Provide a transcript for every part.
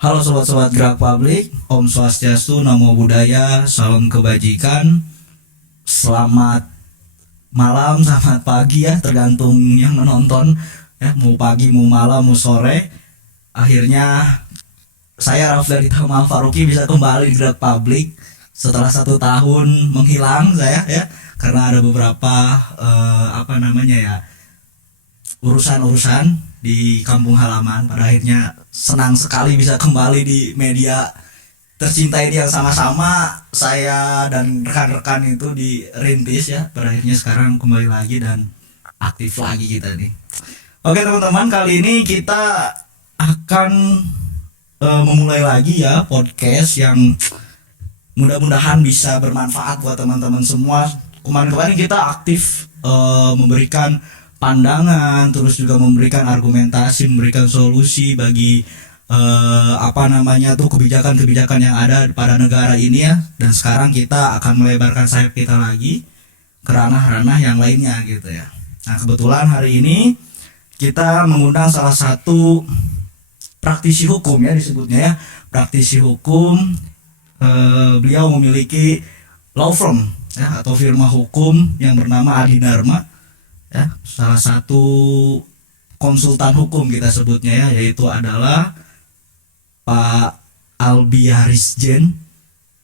Halo sobat-sobat Gerak Publik, Om Swastiastu, Namo Buddhaya, Salam Kebajikan. Selamat malam, selamat pagi ya, tergantung yang menonton ya, mau pagi, mau malam, mau sore. Akhirnya saya Rafli Tama Faruqi bisa kembali di Gerak Publik setelah 1 tahun menghilang saya ya, karena ada beberapa urusan-urusan di kampung halaman. Pada akhirnya senang sekali bisa kembali di media tercinta ini yang sama-sama saya dan rekan-rekan itu dirintis ya. Pada akhirnya sekarang kembali lagi dan aktif lagi kita nih. Oke teman-teman, kali ini kita akan memulai lagi ya podcast yang mudah-mudahan bisa bermanfaat buat teman-teman semua. Kemarin-kemarin kita aktif memberikan pandangan, terus juga memberikan argumentasi, memberikan solusi bagi kebijakan-kebijakan yang ada pada negara ini ya. Dan sekarang kita akan melebarkan sayap kita lagi ke ranah-ranah yang lainnya gitu ya. Nah, kebetulan hari ini kita mengundang salah satu praktisi hukum ya, disebutnya ya, praktisi hukum. Beliau memiliki law firm ya, atau firma hukum yang bernama Adinarma ya, salah satu konsultan hukum kita sebutnya ya, yaitu adalah Pak Albi Harisjen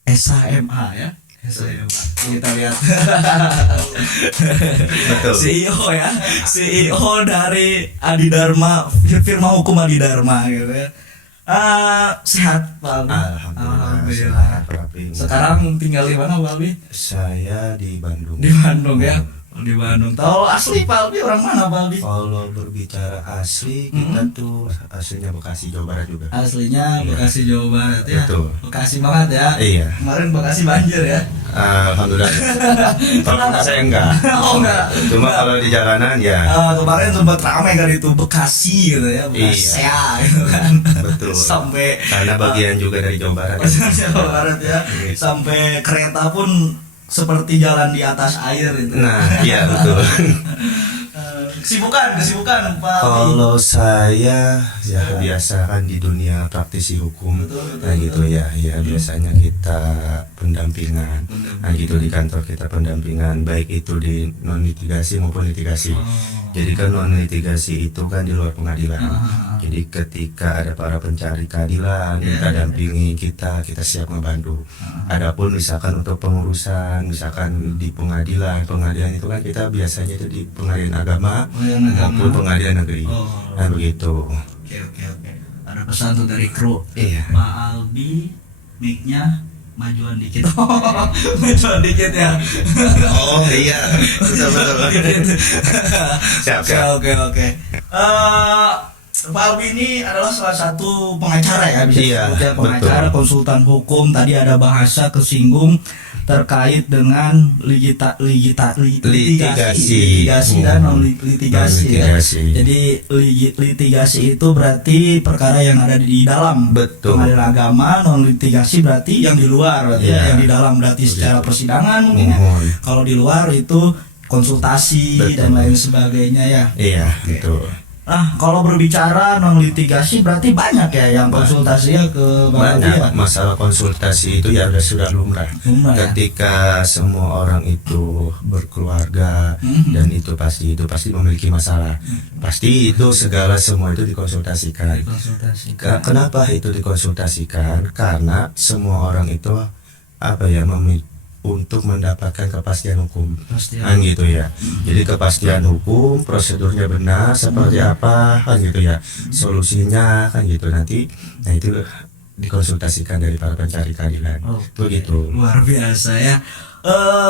SHMA ya. SHMA kita lihat. Betul. CEO ya, CEO dari Adinarma, firma hukum Adinarma gitu ya. Sehat Pak Albi? Alhamdulillah. Sekarang tinggal di mana Pak Albi? Saya di Bandung. Di Bandung ya. Di Bandung. Tahu asli Pak Albi orang mana Pak Albi? Kalau berbicara asli, kita tuh aslinya Bekasi, Jawa Barat juga. Aslinya Bekasi, Jawa Barat ya. Betul. Bekasi banget ya. Iya. Kemarin Bekasi banjir ya. Alhamdulillah. Kalau saya enggak. Oh enggak. Cuma kalau di jalanan ya. Kemarin sempat ramai kan itu Bekasi gitu ya, Bekasi ya, gitu kan. Betul. Sampai Karena bagian juga dari Jawa Barat. Jawa Barat ya. Sampai kereta pun seperti jalan di atas air itu. Nah, iya betul. Kesibukan Pak Albi. Kalau saya ya biasa kan di dunia praktisi hukum. Nah gitu ya, biasanya kita pendampingan. Nah gitu di kantor kita pendampingan, baik itu di non litigasi maupun litigasi. Jadi kan non litigasi itu kan di luar pengadilan. Jadi ketika ada para pencari keadilan minta dampingi kita siap membantu. Adapun misalkan untuk pengurusan, misalkan di pengadilan itu kan kita biasanya itu di pengadilan agama maupun pengadilan negeri. Nah begitu. Oke. Ada pesan tuh dari kru. Iya. Pak Albi, mic-nya majuan dikit. Majuan dikit ya. Oh iya. Betul. Siap. Oke. Pak Albi ini adalah salah satu pengacara ya, bisa disebutnya pengacara, betul. Konsultan hukum. Tadi ada bahasa kesinggung terkait dengan litigasi dan non litigasi ya. Jadi litigasi itu berarti perkara yang ada di dalam pengadilan agama, non litigasi berarti yang di luar, berarti yang di dalam berarti secara persidangan mungkin ya. Kalau di luar itu konsultasi dan lain sebagainya ya. Iya, betul. Nah, kalau berbicara non litigasi berarti banyak ya yang konsultasinya ke banyak ya? Masalah konsultasi itu ya sudah lumrah ketika semua orang itu berkeluarga dan itu pasti memiliki masalah. Pasti itu semua itu dikonsultasikan. Kenapa itu dikonsultasikan? Karena semua orang itu untuk mendapatkan kepastian hukum, kan gitu ya. Jadi kepastian hukum, prosedurnya benar seperti apa, kan gitu ya. Solusinya kan gitu nanti. Nah itu dikonsultasikan dari para pencari keadilan. Begitu. Luar biasa ya.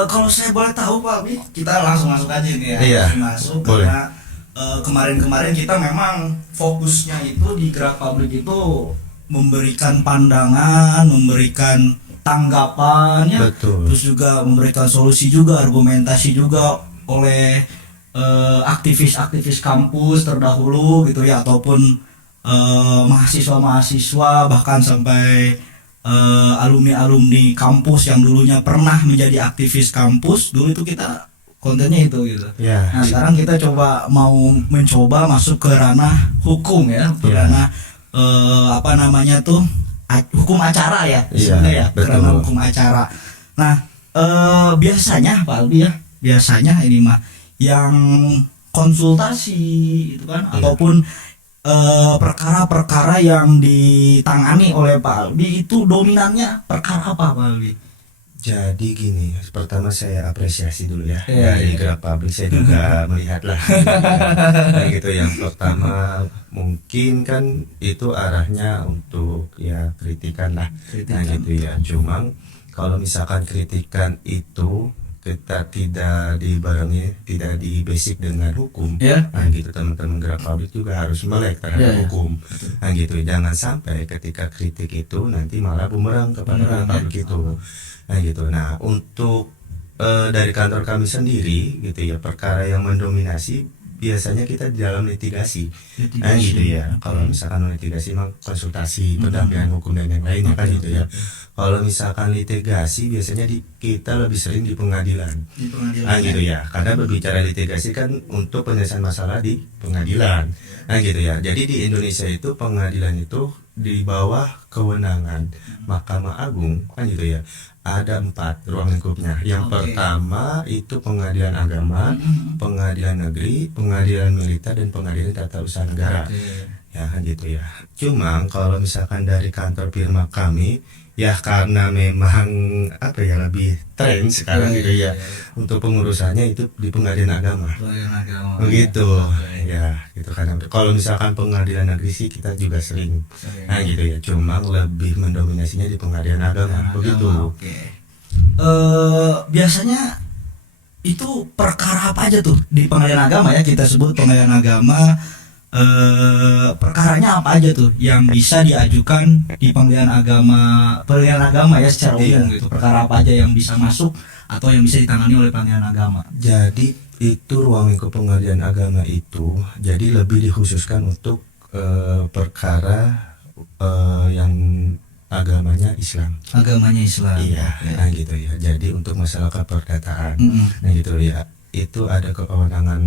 Kalau saya boleh tahu Pak Albi, kita langsung masuk aja nih ya. Iya, masuk boleh. Karena kemarin kita memang fokusnya itu di Gerak Publik itu memberikan pandangan, memberikan tanggapannya, terus juga memberikan solusi juga, argumentasi juga oleh aktivis-aktivis kampus terdahulu gitu ya, ataupun mahasiswa-mahasiswa, bahkan sampai alumni-alumni kampus yang dulunya pernah menjadi aktivis kampus. Dulu itu kita kontennya itu gitu. Nah sekarang kita mencoba masuk ke ranah hukum ya, ke ranah apa namanya tuh hukum acara ya, Iya, sebenarnya ya, betul. kerana hukum acara. Nah, biasanya Pak Aldi ya, biasanya ini mah yang konsultasi itu kan, Iya. ataupun perkara-perkara yang ditangani oleh Pak Aldi itu dominannya perkara apa Pak Aldi? Jadi gini, pertama saya apresiasi dulu ya Iya, dari iya. Gerak Publik, saya juga melihat lah. Nah, gitu. Yang pertama mungkin kan itu arahnya untuk ya kritikan lah. Nah Kritikan. gitu ya. Cuma kalau misalkan kritikan itu kita tidak dibarengi, tidak di basic dengan hukum, Ya. nah gitu teman-teman Gerak Publik juga harus melek terhadap Ya, ya. hukum. Nah gitu, jangan sampai ketika kritik itu nanti malah bumerang kepada Bumerang, Gerak Publik ya. itu. Nah gitu. Nah untuk dari kantor kami sendiri gitu ya, perkara yang mendominasi biasanya kita di dalam litigasi. Nah gitu ya. Kalau misalkan litigasi mah konsultasi, pendampingan hukum dan yang lainnya kan gitu ya. Kalau misalkan litigasi biasanya kita lebih sering di pengadilan. Di pengadilan. Nah gitu ya. Karena berbicara litigasi kan untuk penyelesaian masalah di pengadilan. Nah gitu ya. Jadi di Indonesia itu pengadilan itu di bawah kewenangan Mahkamah Agung kan gitu ya. Ada 4 ruang lingkupnya. Yang Oke. pertama itu pengadilan agama, pengadilan negeri, pengadilan militer, dan pengadilan tata usaha negara. Oke. Ya kan gitu ya. Cuma kalau misalkan dari kantor firma kami ya karena memang apa ya lebih tren sekarang gitu ya, untuk pengurusannya itu di pengadilan agama. Pengadilan agama. Begitu. Oke. Ya, gitu kan. Kalau misalkan pengadilan negeri sih kita juga sering. Sering. Nah gitu ya. Cuma lebih mendominasinya di pengadilan agama. Begitu. Oke. Biasanya itu perkara apa aja tuh di pengadilan agama ya, kita sebut pengadilan agama. Perkaranya apa aja tuh yang bisa diajukan di pengadilan agama ya secara umum Iya. gitu. Perkara apa aja yang bisa masuk atau yang bisa ditangani oleh pengadilan agama? Jadi itu ruang lingkup pengadilan agama itu jadi lebih dikhususkan untuk perkara yang agamanya Islam. Agamanya Islam. Iya, Oke. nah gitu ya. Jadi untuk masalah keperdataan, Mm-mm. nah gitu ya. Itu ada kewenangan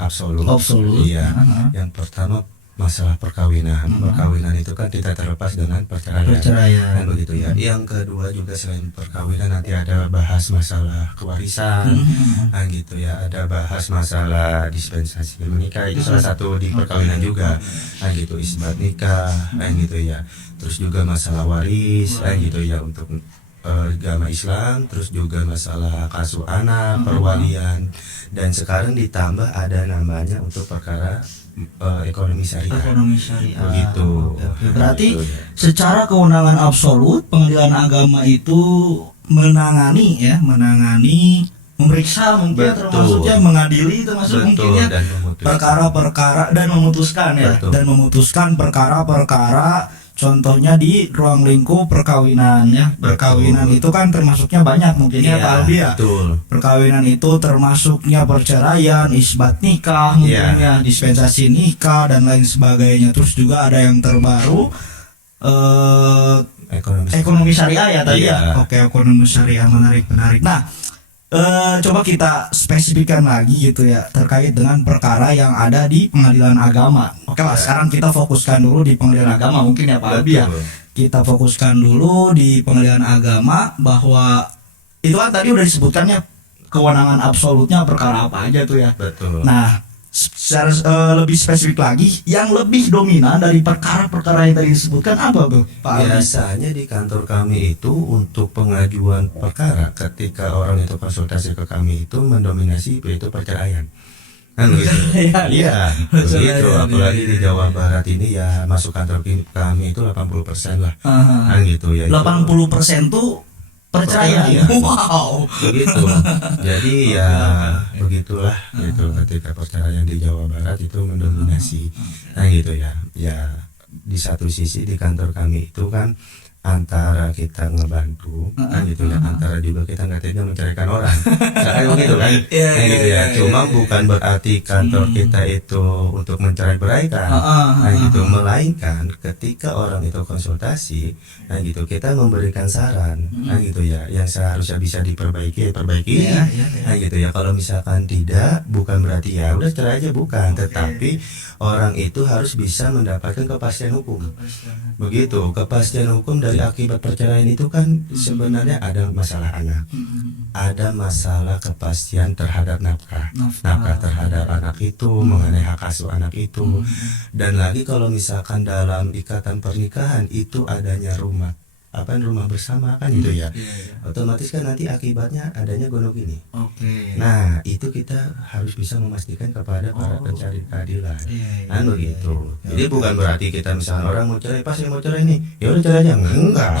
absolut. Absolut. Iya. Aha. Yang pertama masalah perkawinan. Perkawinan itu kan tidak terlepas dengan perceraian. Perceraian. Kan begitu ya. Yang kedua juga selain perkawinan nanti ada bahas masalah kewarisan. Nah gitu ya. Ada bahas masalah dispensasi menikah, itu salah satu di perkawinan juga. Nah gitu, isbat nikah, nah gitu ya. Terus juga masalah waris, nah gitu ya, untuk agama Islam. Terus juga masalah kasuh anak, perwalian, dan sekarang ditambah ada namanya untuk perkara ekonomi syariah. Ekonomi syariah. Begitu. Oke. Berarti Begitu, ya. secara kewenangan absolut pengadilan agama itu menangani memeriksa mungkin, Betul. termasuknya mengadili, termasuk Betul, mungkin ya dan memutuskan. perkara-perkara dan memutuskan ya, Betul. dan memutuskan perkara-perkara, contohnya di ruang lingkup perkawinan ya. Perkawinan itu kan termasuknya banyak mungkin ya Iya, Pak Aldi ya. betul. Perkawinan itu termasuknya perceraian, isbat nikah, mungkin ya, dispensasi nikah dan lain sebagainya. Terus juga ada yang terbaru ekonomi syariah ya tadi Iya. ya. Oke, ekonomi syariah, menarik. Nah, coba kita spesifikkan lagi gitu ya terkait dengan perkara yang ada di pengadilan agama. Oke lah, sekarang kita fokuskan dulu di pengadilan agama mungkin ya Pak Albi ya. Betul. Kita fokuskan dulu di pengadilan agama, bahwa itu kan tadi udah disebutkannya kewenangan absolutnya perkara apa aja tuh ya. Betul. Nah, secara lebih spesifik lagi, yang lebih dominan dari perkara-perkara yang tadi disebutkan apa tuh Pak Albi? Biasanya di kantor kami itu untuk pengajuan perkara, ketika orang itu konsultasi ke kami itu mendominasi yaitu perceraian. Kan begitu. Iya, begitu. Apalagi di Jawa Barat ini ya, masuk kantor kami itu 80% lah. Kan gitu ya. itu 80% tuh perceraian. Perceraian. Wow. begitu. Jadi ya begitulah gitu, ketika perceraian di Jawa Barat itu mendominasi. Nah gitu ya. Ya di satu sisi di kantor kami itu kan antara kita ngebantu kan gitu ya, antara juga kita nggak tega menceraikan orang, misalkan begitu kan, kayak gitu ya. Cuma bukan berarti kantor kita itu untuk mencerai beraikan, nah gitu, melainkan ketika orang itu konsultasi, nah gitu kita memberikan saran, nah gitu ya, yang seharusnya bisa diperbaiki, nah gitu ya. Kalau misalkan tidak, bukan berarti ya udah cerai aja, bukan, tetapi orang itu harus bisa mendapatkan kepastian hukum. Begitu, kepastian hukum dari akibat perceraian itu kan sebenarnya ada masalah anak, ada masalah kepastian terhadap nafkah terhadap anak itu, mengenai hak asuh anak itu, dan lagi kalau misalkan dalam ikatan pernikahan itu adanya rumah bersama kan gitu ya, otomatis kan nanti akibatnya adanya gonogini. Nah itu kita harus bisa memastikan kepada para pencari keadilan, kan begitu. Jadi bukan berarti kita misalnya orang mau cerai, pas yang mau cerai nih ya udah cerai aja, enggak.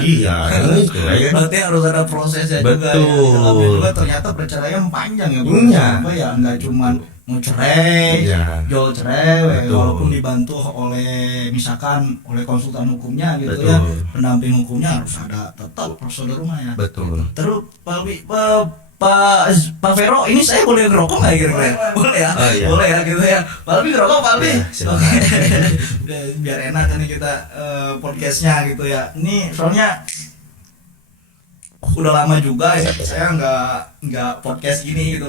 Iya itu ya. Berarti harus ada prosesnya juga. Betul. Juga ternyata perceraian panjang ya, Iya. ya nggak cuma mau cerai, jual cerai, walaupun dibantu oleh misalkan oleh konsultan hukumnya gitu. Betul. Ya, pendamping hukumnya harus ada tetap prosedurnya ya. Betul. Terus Pak Vero, ini saya boleh ngerokok nggak kira-kira? Boleh ya, boleh ya gitu ya. Pak Albi ngerokok, Pak Albi. Oke. Biar enak nih kita podcastnya gitu ya. Ini soalnya udah lama juga ya saya nggak podcast gini gitu.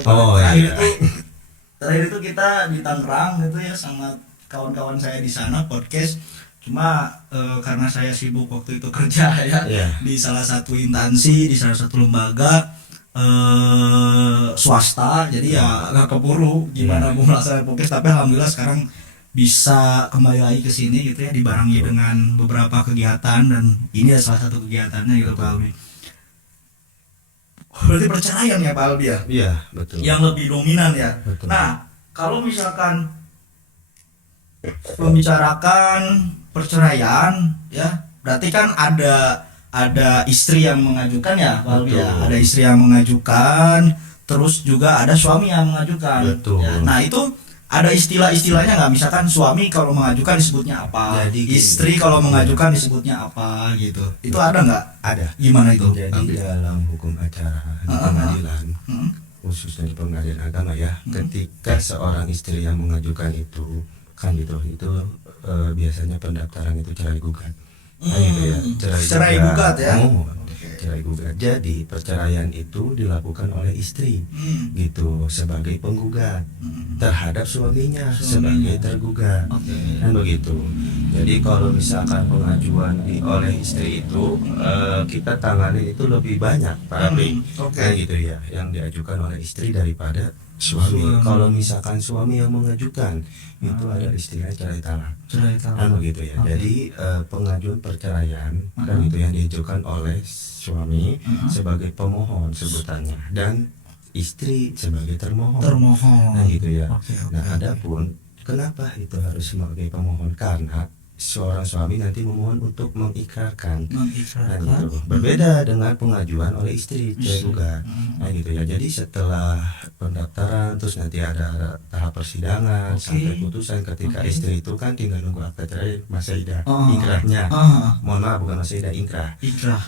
Terakhir itu kita di Tangerang gitu ya sama kawan-kawan saya di sana podcast. Cuma karena saya sibuk waktu itu kerja ya di salah satu instansi, di salah satu lembaga swasta, jadi ya nggak keburu gimana mau melaksanakan podcast. Tapi alhamdulillah sekarang bisa kembali lagi ke sini gitu ya, dibarengi dengan beberapa kegiatan, dan ini adalah salah satu kegiatannya gitu Pak Albi. Berarti perceraian ya Pak Albi ya? Iya, betul. Yang lebih dominan ya. Betul. Nah, kalau misalkan membicarakan perceraian ya, berarti kan ada istri yang mengajukan ya Pak Albi ya. Ada istri yang mengajukan, terus juga ada suami yang mengajukan. Betul. Ya. Nah, itu ada istilah-istilahnya nggak? Misalkan suami kalau mengajukan disebutnya apa? Jadi istri kalau mengajukan disebutnya apa gitu? Itu ada nggak? Ada. Gimana itu? Jadi dalam hukum acara di pengadilan, khususnya di pengadilan agama ya, ketika seorang istri yang mengajukan itu kan gitu, itu biasanya pendaftaran itu cerai gugat. Nah, gitu ya. Cerai gugat ya. Cerai gugat. Jadi perceraian itu dilakukan oleh istri gitu sebagai penggugat terhadap suaminya sebagai tergugat. Kan begitu. Jadi kalau misalkan pengajuan oleh istri itu kita tangani itu lebih banyak Pak Abri. Kan gitu ya, yang diajukan oleh istri daripada suami. Kalau misalkan suami yang mengajukan itu ada istilahnya cerai talak. Kan begitu ya. Jadi pengajuan perceraian kan itu yang diajukan oleh suami sebagai pemohon sebutannya, dan istri sebagai termohon. Nah gitu ya. Nah adapun kenapa itu harus sebagai pemohon, karena seorang suami nanti memohon untuk mengikrarkan. Nah gitu. Berbeda dengan pengajuan oleh istri cerai gugat. Nah gitu ya. Jadi setelah pendaftaran terus nanti ada tahap persidangan sampai putusan. Ketika istri itu kan tinggal nunggu akta cerai masaidah, inkrahnya. Mohon maaf, bukan masaidah, inkrah.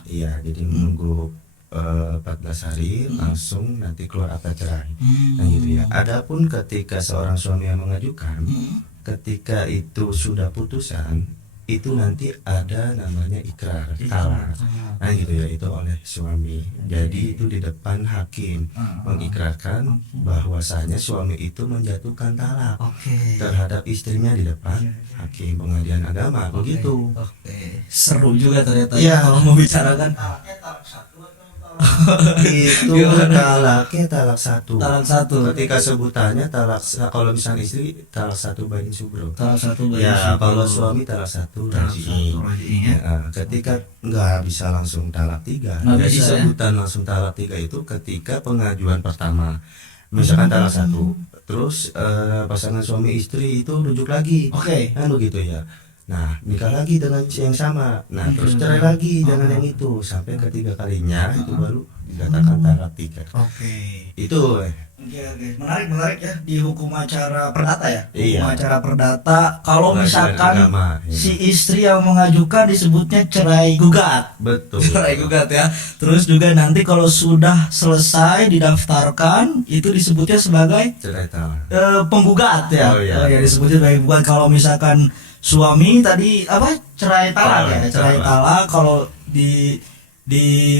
Iya, jadi menunggu 14 hari langsung nanti keluar akta cerai. Nah gitu ya. Adapun ketika seorang suami yang mengajukan, ketika itu sudah putusan, itu nanti ada namanya ikrar talak. Nah gitu ya, itu oleh suami. Jadi itu di depan hakim mengikrarkan bahwasanya suami itu menjatuhkan talak terhadap istrinya di depan hakim pengadilan agama. Begitu. Seru juga ternyata ya kalau mau bicarakan itu talaknya talak satu. Ketika sebutannya talak, kalau misalnya istri talak satu bayin subro. Ya kalau suami talak satu raj'i. Ketika nggak bisa langsung talak tiga. Jadi sebutan langsung talak tiga itu ketika pengajuan pertama. Misalkan talak satu, terus pasangan suami istri itu rujuk lagi. Kan begitu ya. Nah nikah lagi dengan yang sama, nah terus cerai lagi dengan yang itu sampai ketiga kalinya itu baru dikatakan talak 3. Oke. Itu Oke. Menarik ya di hukum acara perdata ya. Iya. Hukum acara perdata kalau Pengadilan misalkan agama, iya. si istri yang mengajukan disebutnya cerai gugat. betul. Cerai gugat ya. Terus juga nanti kalau sudah selesai didaftarkan itu disebutnya sebagai Cerai talak. penggugat ya. Oh, iya. Ya disebutnya sebagai penggugat. Kalau misalkan suami tadi apa cerai talak ya, cerai talak kalau di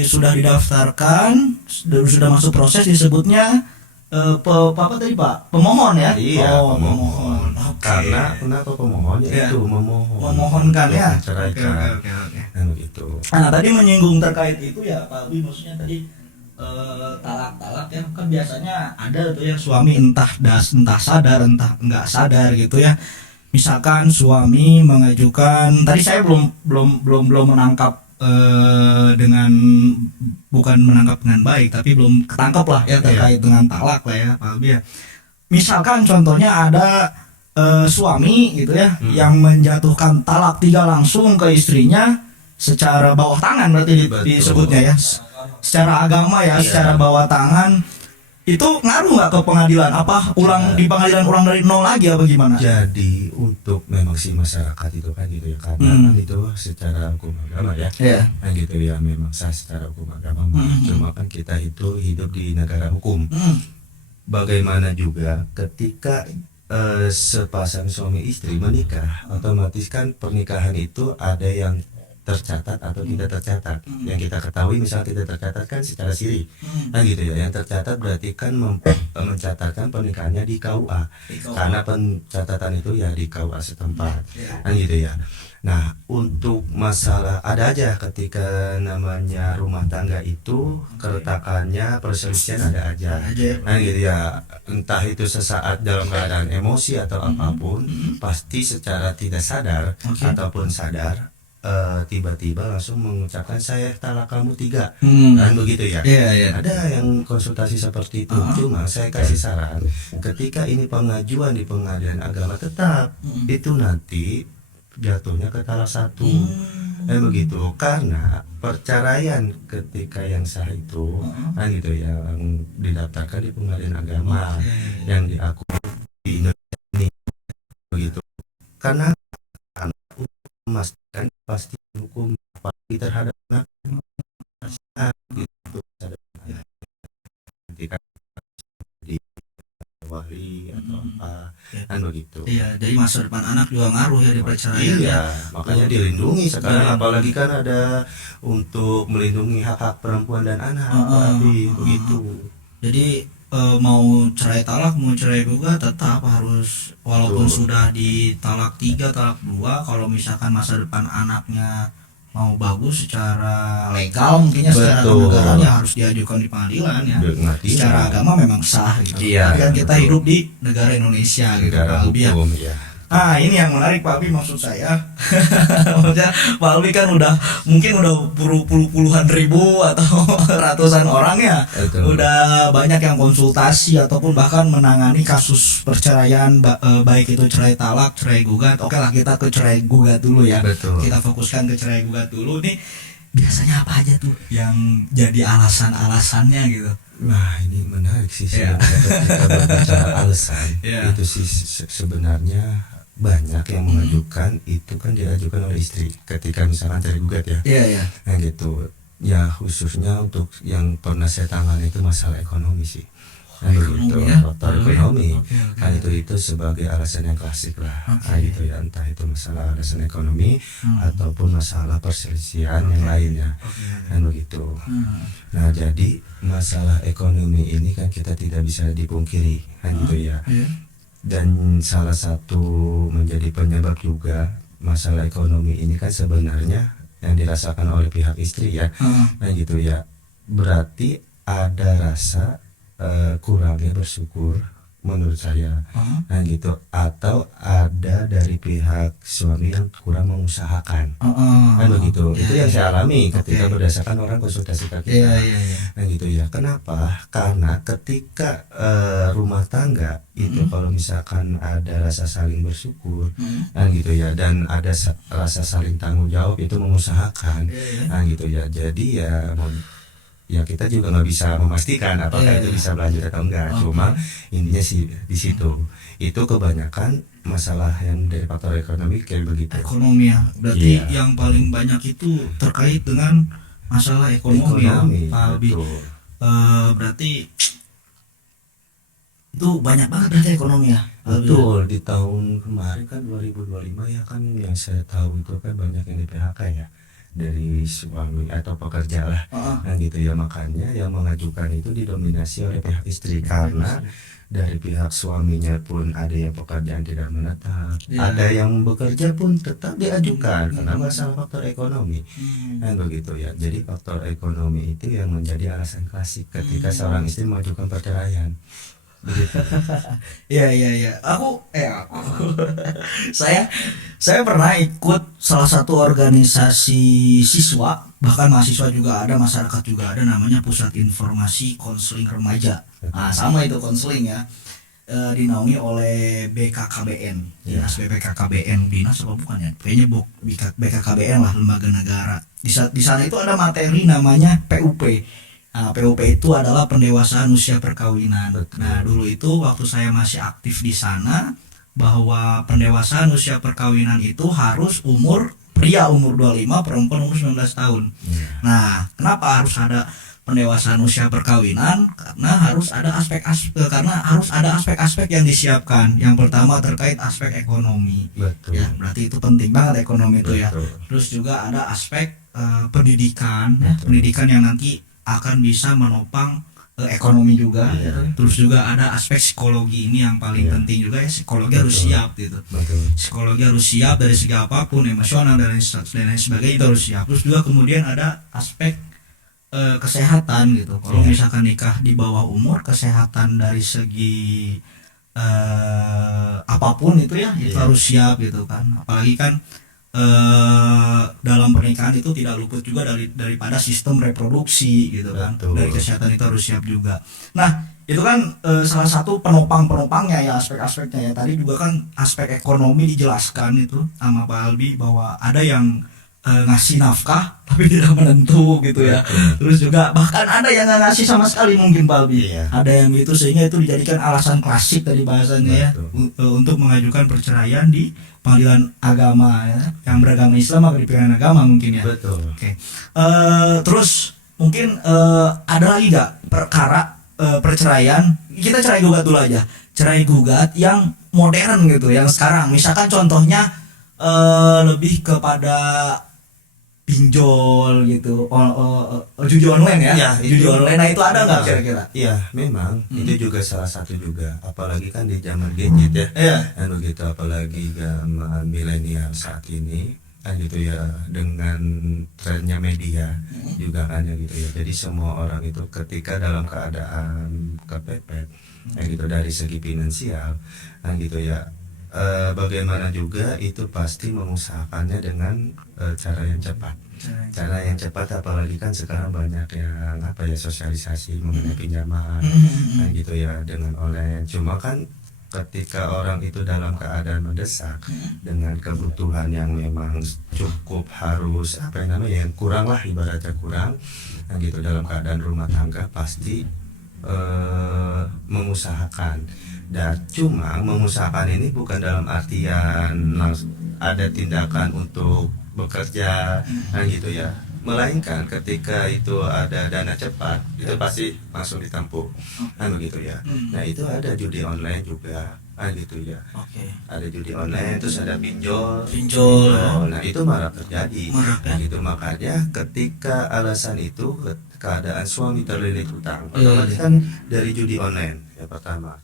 sudah didaftarkan sudah masuk proses disebutnya apa tadi Pak? Pemohon ya? Iya, pemohon. Oke. Karena kenapa pemohon? Iya. Itu memohon. Memohonkan untuk ya. menceraikan. Oke. Kan begitu. Nah tadi menyinggung terkait itu ya Pak Abi, maksudnya tadi talak ya kan biasanya ada tuh yang suami entah sadar entah enggak sadar gitu ya. Misalkan suami mengajukan, tadi saya belum menangkap dengan bukan menangkap dengan baik tapi belum ketangkap lah ya terkait dengan talak lah ya Pak Albi ya. Misalkan contohnya ada suami gitu ya yang menjatuhkan talak 3 langsung ke istrinya secara bawah tangan berarti disebutnya ya. Secara agama ya, secara bawah tangan. Itu ngaruh nggak ke pengadilan? Apa di pengadilan ulang dari nol lagi apa gimana? Jadi untuk memang si masyarakat itu kan gitu ya, karena kan itu secara hukum agama ya, kan gitu ya, memang sah secara hukum agama. Cuma kan kita itu hidup di negara hukum. Bagaimana juga ketika sepasang suami istri menikah, otomatis kan pernikahan itu ada yang tercatat atau tidak tercatat. Yang kita ketahui misalnya tidak tercatat kan secara siri, nah gitu ya. Yang tercatat berarti kan mencatatkan pernikahannya di KUA, karena pencatatan itu ya di KUA setempat, kan gitu ya. Nah untuk masalah ada aja ketika namanya rumah tangga itu keretakannya perselisihan ada aja, nah gitu ya. Entah itu sesaat dalam keadaan emosi atau apapun, pasti secara tidak sadar ataupun sadar tiba-tiba langsung mengucapkan saya talak kamu 3, kan begitu ya. Ada yang konsultasi seperti itu. Cuma saya kasih saran, ketika ini pengajuan di pengadilan agama tetap itu nanti jatuhnya ke talak 1, begitu. Karena perceraian ketika yang sah itu kan gitu ya, yang didaftarkan di pengadilan agama yang diakui di Indonesia ini begitu. Karena memastikan pasti hukum pasti terhadap anak gitu, nanti kan di wali atau apa kan begitu. Iya, jadi masa depan anak juga ngaruh ya di perceraian. Iya, makanya dilindungi sekarang, apalagi kan ada untuk melindungi hak-hak perempuan dan anak, begitu. Jadi mau cerai talak mau cerai gugat tetap harus, walaupun sudah di talak 3 talak 2, kalau misalkan masa depan anaknya mau bagus secara legal mungkinnya secara kenegaraan ya harus diajukan di pengadilan ya. Secara agama memang sah gitu. Kan kita hidup di negara Indonesia gitu Pak Albi ya. Nah ini yang menarik Pak Albi, maksud saya maksudnya Pak Albi kan mungkin udah puluhan ribu atau ratusan orang ya, udah banyak yang konsultasi ataupun bahkan menangani kasus perceraian, baik itu cerai talak, cerai gugat. Oke lah kita ke cerai gugat dulu ya. Kita fokuskan ke cerai gugat dulu nih. Biasanya apa aja tuh yang jadi alasannya gitu? Nah ini menarik sih sebenarnya. Ketika berbicara alasan itu sih sebenarnya banyak yang mengajukan itu kan diajukan oleh istri ketika misalkan cerai gugat ya. Nah gitu ya, khususnya untuk yang pernah saya tangani itu masalah ekonomi sih. Nah begitu, faktor ekonomi. Nah itu sebagai alasan yang klasik lah. Nah gitu ya, entah itu masalah alasan ekonomi ataupun masalah perselisihan yang lainnya. Kan begitu. Nah jadi masalah ekonomi ini kan kita tidak bisa dipungkiri, kan gitu ya. Dan salah satu menjadi penyebab juga masalah ekonomi ini kan sebenarnya yang dirasakan oleh pihak istri ya. Nah gitu ya, berarti ada rasa kurangnya bersyukur menurut saya. Heeh. Nah gitu, atau ada dari pihak suami yang kurang mengusahakan, kan begitu. Ya, Itu yang ya. saya alami ketika Oke. berdasarkan orang konsultasi ke Iya, kita. iya, iya. Nah gitu ya, kenapa? Karena ketika rumah tangga itu kalau misalkan ada rasa saling bersyukur, nah gitu ya, dan ada rasa saling tanggung jawab, itu mengusahakan, Iya, iya. nah gitu ya. Jadi ya ya kita juga nggak bisa memastikan apakah Iya, itu iya. bisa berlanjut atau enggak. Oke. Cuma intinya sih di situ. Itu kebanyakan masalah yang dari faktor ekonomi kayak begitu. Ekonomi ya, berarti Iya. yang paling banyak itu terkait dengan masalah ekonomi, ya, Pak Albi. betul. Berarti itu banyak banget berarti ekonomi ya, Pak Albi. Betul, di tahun kemarin kan 2025 ya kan, yang saya tahu itu kan banyak yang di PHK ya, dari suami atau pekerja lah. Heeh. Nah gitu ya, makanya yang mengajukan itu didominasi oleh pihak istri, karena dari pihak suaminya pun ada yang pekerjaan tidak menetap, Ya. ada yang bekerja pun tetap diajukan karena masalah faktor ekonomi. Nah begitu ya, jadi faktor ekonomi itu yang menjadi alasan klasik ketika seorang istri mengajukan perceraian. Begitu. Iya, iya, iya. Aku saya pernah ikut salah satu organisasi siswa, bahkan mahasiswa juga ada, masyarakat juga ada, namanya Pusat Informasi Konseling Remaja. Nah, sama itu konseling ya. Dinaungi oleh BKKBN, Dinas BPKKBN, Dinas apa bukan ya? Kayaknya BKKBN lah, lembaga negara. Di sana itu ada materi namanya PUP. Nah, PUP itu adalah pendewasaan usia perkawinan. Betul. Nah, dulu itu waktu saya masih aktif di sana, bahwa pendewasaan usia perkawinan itu harus pria umur 25, perempuan umur 19 tahun. Iya. Nah, kenapa harus ada pendewasaan usia perkawinan? Karena harus ada aspek-aspek yang disiapkan. Yang pertama terkait aspek ekonomi. Betul. Ya, berarti itu penting banget ekonomi itu ya. Betul. Terus juga ada aspek pendidikan, ya, Betul. pendidikan yang nanti akan bisa menopang ekonomi juga. Iya. Gitu. Terus juga ada aspek psikologi, ini yang paling Iya. penting juga ya, psikologi harus Betul. siap gitu. Betul. Psikologi harus siap dari segi apapun, emosional dan lain sebagainya, itu harus siap. Terus juga kemudian ada aspek kesehatan gitu. Kalau Iya. misalkan nikah di bawah umur, kesehatan dari segi apapun itu ya, itu Iya. harus siap gitu kan. Apalagi kan dalam pernikahan itu tidak luput juga daripada sistem reproduksi gitu kan. Betul. Dari kesehatan itu harus siap juga. Nah, itu kan salah satu penopangnya ya, aspek-aspeknya ya. Tadi juga kan aspek ekonomi dijelaskan itu sama Pak Albi, bahwa ada yang ngasih nafkah tapi tidak menentu gitu ya. Terus juga bahkan ada yang nggak ngasih sama sekali mungkin, Pak Albi. Iya. Ada yang gitu, sehingga itu dijadikan alasan klasik tadi bahasanya ya, untuk mengajukan perceraian di pengadilan agama ya, yang beragama Islam atau di pengadilan agama mungkin ya. Betul. Oke. Terus mungkin ada lagi nggak perkara perceraian? Kita cerai gugat dulu aja. Cerai gugat yang modern gitu, yang sekarang. Misalkan contohnya lebih kepada pinjol gitu, judi online ya. Iya, Judi itu- online. Nah, itu ada nggak kira-kira? Iya, memang itu juga salah satu juga, apalagi kan di zaman gadget ya. Iya. Dan begitu, apalagi zaman milenial saat ini kan gitu ya, dengan trennya media juga kan ya gitu ya. Jadi semua orang itu ketika dalam keadaan kepepet gitu dari segi finansial kan gitu ya, bagaimana juga itu pasti mengusahakannya dengan cara yang cepat. Cara yang cepat, apalagi kan sekarang banyak yang sosialisasi mengenai pinjaman kan gitu ya, dengan online. Cuma kan ketika orang itu dalam keadaan mendesak dengan kebutuhan yang memang cukup, harus yang kurang lah, ibaratnya kurang kan gitu, dalam keadaan rumah tangga pasti mengusahakan. Dan cuma mengusahakan ini bukan dalam artian ada tindakan untuk bekerja kan gitu ya, melainkan ketika itu ada dana cepat itu pasti langsung ditampung kan begitu ya. Nah itu ada judi online juga kan gitu ya. Oke. Ada judi online, terus ada pinjol. Nah itu marak terjadi. Nah, gitu, makanya ketika alasan itu keadaan suami terlilit hutang, otomatis kan dari judi online yang pertama.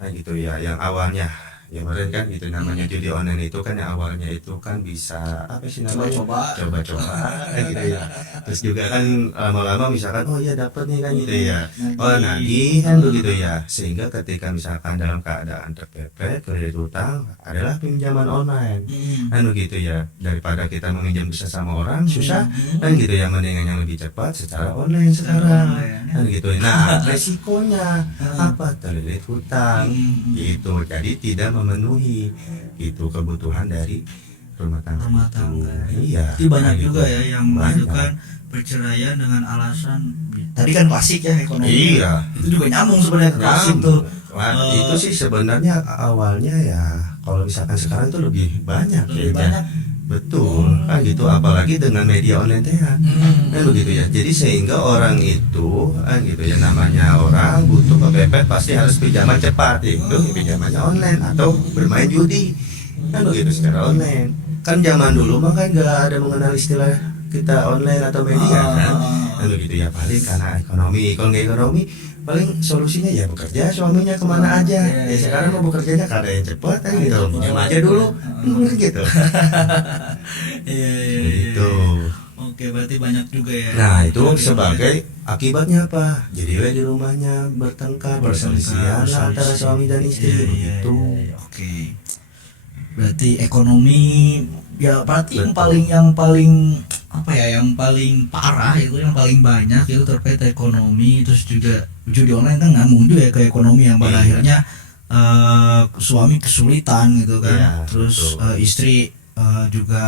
Nah gitu ya, yang awalnya ya kemarin kan gitu namanya judi online itu kan yang awalnya itu kan bisa apa sih namanya coba-coba gitu ya, terus juga kan lama-lama misalkan oh iya dapat nih kan gitu ya, oh nagih kan begitu ya, sehingga ketika misalkan dalam keadaan terpepet kredit utang adalah pinjaman online kan begitu ya, daripada kita meminjam bisa sama orang susah kan gitu ya, mendingan yang lebih cepat secara online sekarang kan gitu. Nah resikonya apa, terlilit hutang gitu, jadi tidak memenuhi itu kebutuhan dari rumah tangga. Iya. Jadi banyak gitu. juga ya yang mengajukan perceraian dengan alasan tadi kan klasik ya ekonomi. Iya. Itu juga nyambung sebenarnya ke klasik tuh. Itu sih sebenarnya awalnya ya kalau misalkan sekarang itu lebih banyak Lebih ya. banyak. Betul kan gitu, apalagi dengan media online teh kan begitu ya, jadi sehingga orang itu kan gitu ya, namanya orang butuh kepepet pasti harus pinjaman cepat, itu pinjamannya online atau bermain judi kan begitu secara online. Kan zaman dulu mah kan nggak ada mengenal istilah kita online atau media kan begitu ya, paling karena ekonomi, kalau nggak ekonomi paling solusinya ya bekerja, suaminya kemana aja ya, sekarang mau bekerjanya kada yang cepat kan gitu, pinjam aja dulu gitu. Iya. Gitu. Oke, berarti banyak juga ya. Nah itu sebagai akibatnya apa? Jadi di rumahnya bertengkar, perselisihan lah antara suami dan istri begitu. Oke. Berarti ekonomi ya berarti yang paling apa ya, yang paling parah itu, yang paling banyak itu terkait ekonomi, terus juga judi online kan ngambung juga ya ke ekonomi yang pada akhirnya suami kesulitan gitu kan. Iya, Terus istri juga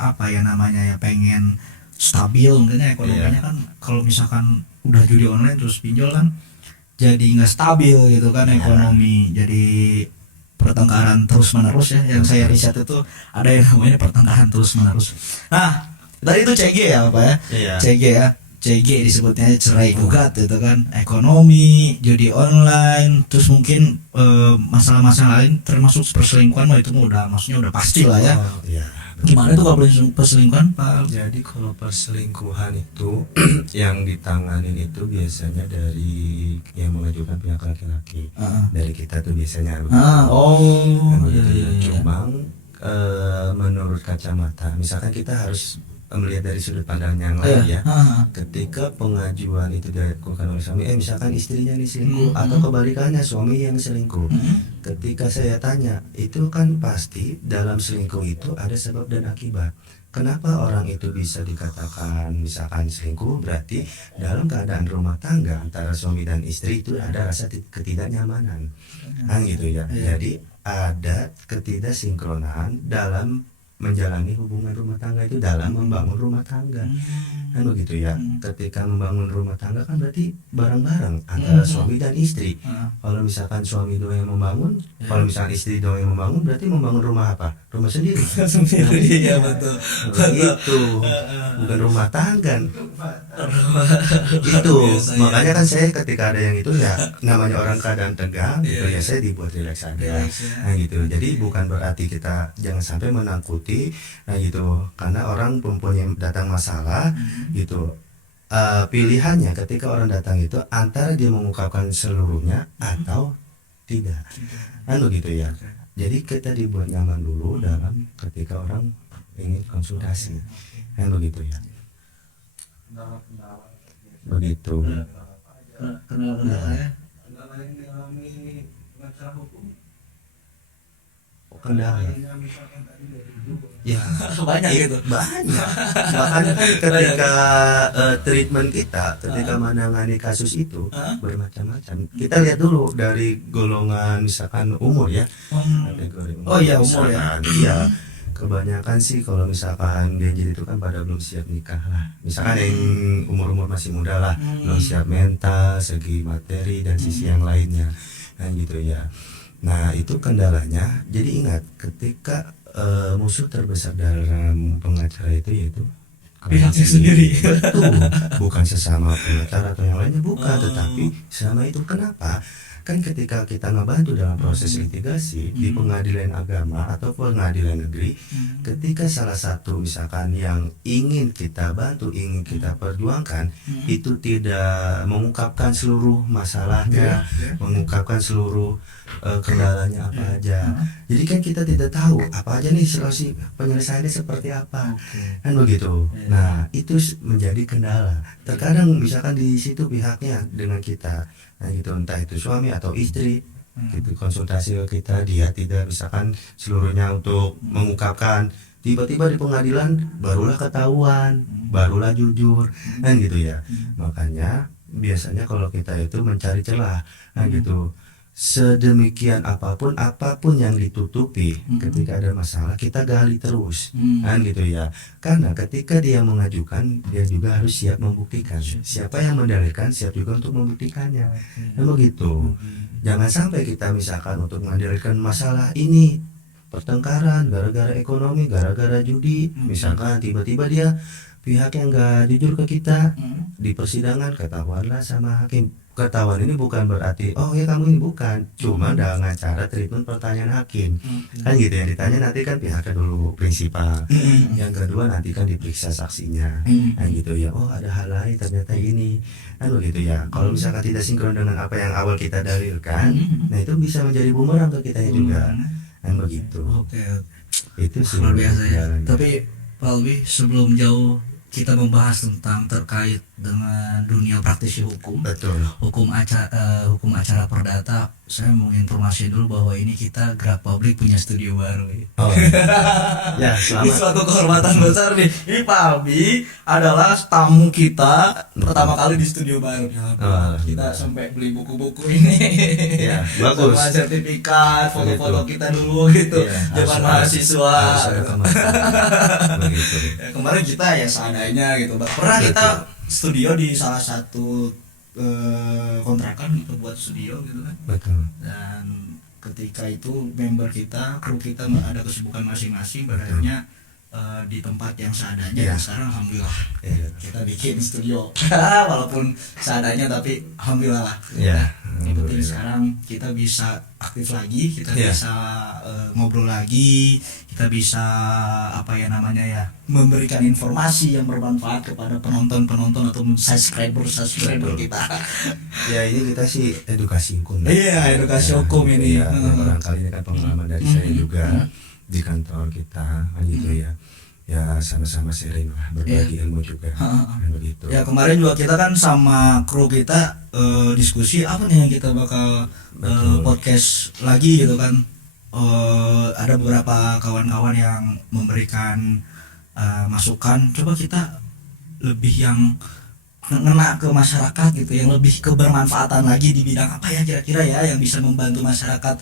apa ya namanya ya, pengen stabil mungkin ya ekonominya kan, kalau misalkan udah judi online terus pinjol kan jadi nggak stabil gitu kan ekonomi, jadi pertengkaran terus menerus ya. Yang saya riset itu ada yang namanya pertengkaran terus menerus. Nah tadi itu CG ya Pak ya, Iya. CG ya, CG disebutnya cerai gugat gitu kan, ekonomi, judi online, terus mungkin masalah-masalah lain termasuk perselingkuhan mah itu udah maksudnya udah pasti lah ya. Oh, iya. Gimana tuh kalau perselingkuhan Pak? Jadi kalau perselingkuhan itu yang ditanganin itu biasanya dari yang mengajukan pihak laki-laki, dari kita tuh biasanya. Cuma menurut kacamata, misalkan kita harus melihat dari sudut pandang yang lain ya. Ketika pengajuan itu dilakukan oleh suami, misalkan istrinya nih selingkuh atau kebalikannya suami yang selingkuh. Ketika saya tanya, itu kan pasti dalam selingkuh itu ada sebab dan akibat. Kenapa orang itu bisa dikatakan misalkan selingkuh? Berarti dalam keadaan rumah tangga antara suami dan istri itu ada rasa ketidaknyamanan, kan gitu ya. Jadi ada ketidaksinkronan dalam menjalani hubungan rumah tangga itu, dalam membangun rumah tangga kan begitu ya. Ketika membangun rumah tangga kan berarti bareng-bareng antara suami dan istri. Kalau misalkan suami doang yang membangun, kalau misalkan istri doang yang membangun, berarti membangun rumah apa? Rumah sendiri. Iya betul. Begitu, bukan rumah tangga. Itu makanya kan saya ketika ada yang itu ya, namanya orang keadaan tegang gitu ya, saya dibuat rileks aja. Nah gitu, jadi bukan berarti kita jangan sampai menangkuti nah gitu, karena orang mempunyai datang masalah gitu. Pilihannya ketika orang datang itu antara dia mengungkapkan seluruhnya atau tidak, kan begitu ya. Jadi kita dibuat nyaman dulu dalam ketika orang ingin konsultasi, kan begitu ya. Begitu. Kendala ya Banyak gitu. banyak. Makanya kan ketika treatment kita, ketika menangani kasus itu bermacam-macam. Kita lihat dulu dari golongan misalkan umur ya. Kategori umur. Oh iya, umur ya. Iya. Kebanyakan sih kalau misalkan dia jadi itu kan pada belum siap nikah lah. Misalkan yang umur-umur masih muda lah, belum siap mental, segi materi dan sisi yang lainnya. Nah gitu ya. Nah itu kendalanya. Jadi ingat, ketika musuh terbesar dalam pengacara itu yaitu pihaknya sendiri. Betul. Bukan sesama pengacara atau yang lainnya, bukan, tetapi sama itu. Kenapa? kan ketika kita ngebantu dalam proses litigasi di pengadilan agama atau pengadilan negeri, ketika salah satu misalkan yang ingin kita bantu, ingin kita perjuangkan, itu tidak mengungkapkan seluruh masalahnya, mengungkapkan seluruh kendalanya apa aja. Jadi kan kita tidak tahu apa aja nih solusi penyelesaiannya seperti apa, kan begitu. Nah itu menjadi kendala. Terkadang misalkan di situ pihaknya dengan kita, nah gitu, entah itu suami atau istri, gitu konsultasi ke kita, dia tidak misalkan seluruhnya untuk mengungkapkan, tiba-tiba di pengadilan barulah ketahuan, barulah jujur, kan gitu ya. Makanya biasanya kalau kita itu mencari celah, nah gitu, sedemikian apapun yang ditutupi ketika ada masalah kita gali terus, kan gitu ya. Karena ketika dia mengajukan, dia juga harus siap membuktikan. Siapa yang mendalilkan siap juga untuk membuktikannya, kan begitu. Jangan sampai kita misalkan untuk mendalilkan masalah ini pertengkaran gara-gara ekonomi, gara-gara judi, misalkan tiba-tiba dia pihak yang nggak jujur ke kita di persidangan, ketahuanlah sama hakim. Ketahuan ini bukan berarti oh ya kamu ini bukan, cuma dengan cara treatment pertanyaan hakim, kan gitu. Yang ditanya nanti kan pihaknya dulu prinsipal, yang kedua nanti kan diperiksa saksinya, kan gitu ya. Oh ada hal lain ternyata ini, kan begitu ya. Kalau misalkan tidak sinkron dengan apa yang awal kita dalilkan, nah itu bisa menjadi bumerang ke kita juga, kan begitu. Oke. Itu sih Luar biasa ya. jalannya. Tapi Pak Alwi, sebelum jauh kita membahas tentang terkait dengan dunia praktisi hukum, Betul. hukum acara perdata, saya mau informasi dulu bahwa ini kita Gerak Publik punya studio baru. Oh ya, Ini selamat. suatu kehormatan besar nih. Ini Pak Alwi adalah tamu kita pertama kali di studio baru. Kita sampai beli buku-buku ini. Ya, bagus. Sama sertifikat, foto-foto kita dulu gitu. Iya, Zaman harus mahasiswa. ada kemajuan. Begitu. Ya, kemarin kita ya seadanya gitu. Pernah kita studio di salah satu kontrakan gitu, buat studio gitu kan. Betul. Dan ketika itu member kita, kru kita ada kesibukan masing-masing, berakhirnya di tempat yang seadanya. Iya. Dan sekarang alhamdulillah Iya. kita bikin studio walaupun seadanya, tapi alhamdulillah lah. Iya. Yang penting sekarang kita bisa aktif lagi, kita Iya. bisa ngobrol lagi, kita bisa apa ya namanya ya, memberikan informasi yang bermanfaat kepada penonton atau subscriber kita. Ya ini kita sih edukasi hukum. Iya, edukasi hukum ini. Ya, barangkali ini kan pengalaman dari saya juga di kantor kita, kan gitu ya. Ya sama-sama sharing lah, berbagi ilmu juga, kan begitu. Ya kemarin juga kita kan sama kru kita diskusi apa nih yang kita bakal podcast lagi gitu kan. Ada beberapa kawan-kawan yang memberikan masukan, coba kita lebih yang ngena ke masyarakat gitu, yang lebih kebermanfaatan lagi di bidang apa ya kira-kira ya yang bisa membantu masyarakat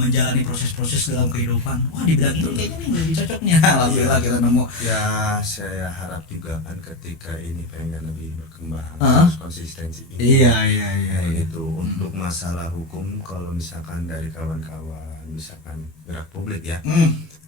menjalani proses-proses dalam kehidupan. Wah di bidang ini kayaknya nih lebih cocoknya. Alhamdulillah kita nemu. Ya saya harap juga kan ketika ini pengen lebih berkembang, harus konsistensi ini. Iya. Itu untuk masalah hukum, kalau misalkan dari kawan-kawan misalkan Gerak Publik ya,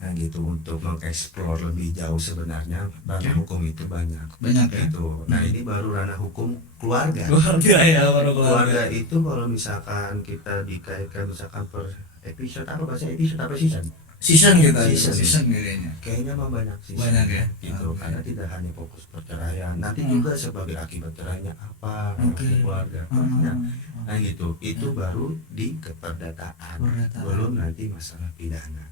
nah gitu, untuk mengeksplor lebih jauh sebenarnya ranah hukum itu banyak ya? itu. Nah ini baru ranah hukum keluarga. Keluarga ya, baru Keluarga itu kalau misalkan kita dikaitkan misalkan per episode, apa bahasa episode apa season gitu. Season. kayaknya. kayaknya mah banyak sih Banyak ya? gitu. Oke. Karena tidak hanya fokus perceraian, nanti juga sebagai akibat cerainya apa Oke. keluarga. Nah gitu, itu baru di keperdataan, Perdataan. belum nanti masalah pidana.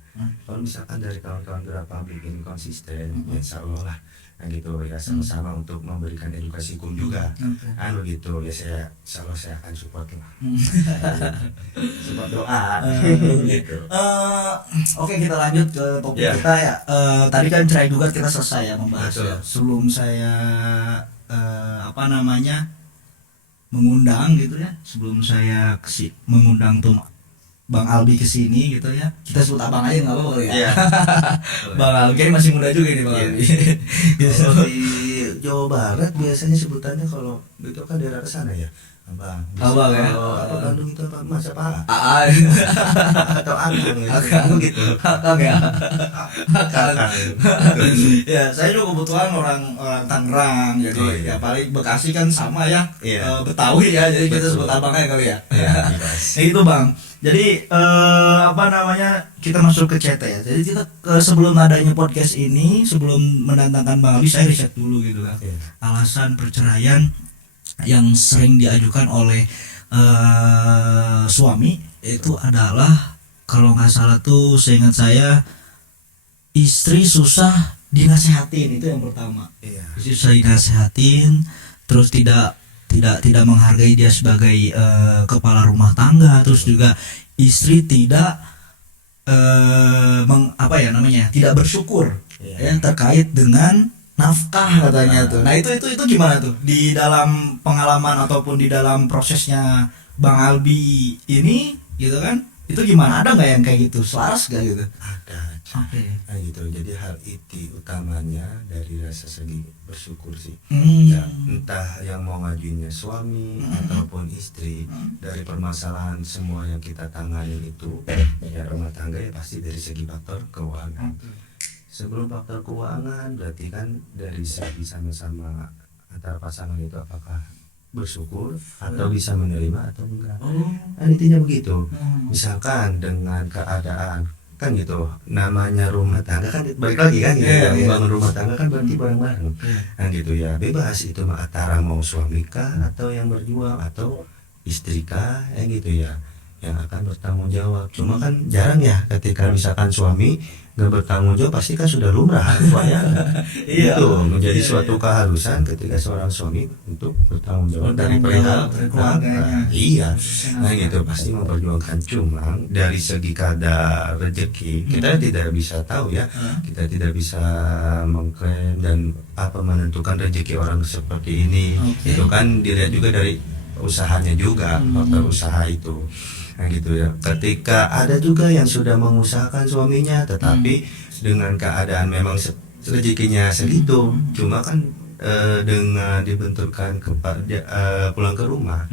Kalau misalkan dari kawan-kawan Gerak Publik ini konsisten, ya insya Allah lah, nah gitu ya, sama-sama untuk memberikan edukasi hukum juga, kan begitu ya. Insya Allah saya akan support lah, support doa, gitu. Oke, kita lanjut ke topik Ya. kita ya. Tadi kan cerai gugat kita selesai ya membahas Betul. ya. Sebelum saya mengundang gitu ya, sebelum saya mengundang tuh Bang Albi ke sini gitu ya. Kita sebut abang aja nggak apa-apa ya. Iya. Bang Albi kayaknya masih muda juga nih Bang Iya. Albi. Kalau di Jawa Barat biasanya sebutannya kalau itu kan daerah ke sana ya, Abang ya. Apa Bandung itu apa Mas apa? Aa, Atau Akang gitu. Akang. Gitu. Akang ya. Akang. Ya, saya juga kebetulan orang Tangerang, jadi Oh, iya. ya paling Bekasi kan sama ya, Iya. Betawi ya, jadi kita Betul. sebut abangnya kali ya. Ya, bebas. Ya itu bang. Jadi apa namanya, kita masuk ke CT ya. Jadi kita sebelum adanya podcast ini, sebelum mendatangkan Bang Ali, saya riset dulu gitu kan. Iya. Alasan perceraian yang sering diajukan oleh suami itu adalah, kalau nggak salah tuh seingat saya, istri susah dinasehatin, itu yang pertama. Iya. Istri susah dinasehatin, terus tidak menghargai dia sebagai kepala rumah tangga, terus juga istri tidak tidak bersyukur Iya. ya terkait dengan nafkah katanya tuh. Nah itu gimana tuh di dalam pengalaman ataupun di dalam prosesnya Bang Albi ini gitu kan, itu gimana, ada nggak yang kayak gitu, selaras gak gitu? Ada. Oke. Nah gitu, jadi hal itu utamanya dari rasa segi bersyukur sih. Hmm. Ya, entah yang mau ngajuinnya suami ataupun istri, dari permasalahan semua yang kita tangani itu ya rumah tangga ya pasti dari segi faktor keuangan. Sebelum faktor keuangan berarti kan dari segi sama-sama antara pasangan itu apakah bersyukur atau bisa menerima atau enggak. Oh. Kan intinya begitu. Hmm. Misalkan dengan keadaan kan gitu, namanya rumah tangga kan balik lagi kan gitu, Iya, iya. membangun rumah tangga kan berarti bareng-bareng. Iya. Kan gitu ya, bebas itu mah antara mau suami kah atau yang berjuang atau istri kah gitu ya, yang akan bertanggung jawab. Cuma kan jarang ya ketika misalkan suami nggak bertanggung jawab, pasti kan sudah lumrah ya. Iya. Itu menjadi Iya, suatu keharusan ketika seorang suami untuk bertanggung jawab dari Bertanggung perihal jawab dari keluarganya. nafkah. Iya. Nah gitu pasti memperjuangkan, cuma dari segi kadar rezeki kita tidak bisa tahu ya, kita tidak bisa mengklaim dan menentukan rezeki orang seperti ini. Oke. Itu kan dilihat juga dari usahanya juga, faktor usaha itu. Nah gitu ya, ketika ada juga yang sudah mengusahakan suaminya tetapi dengan keadaan memang rezekinya segitu, cuma kan dengan dibenturkan pulang ke rumah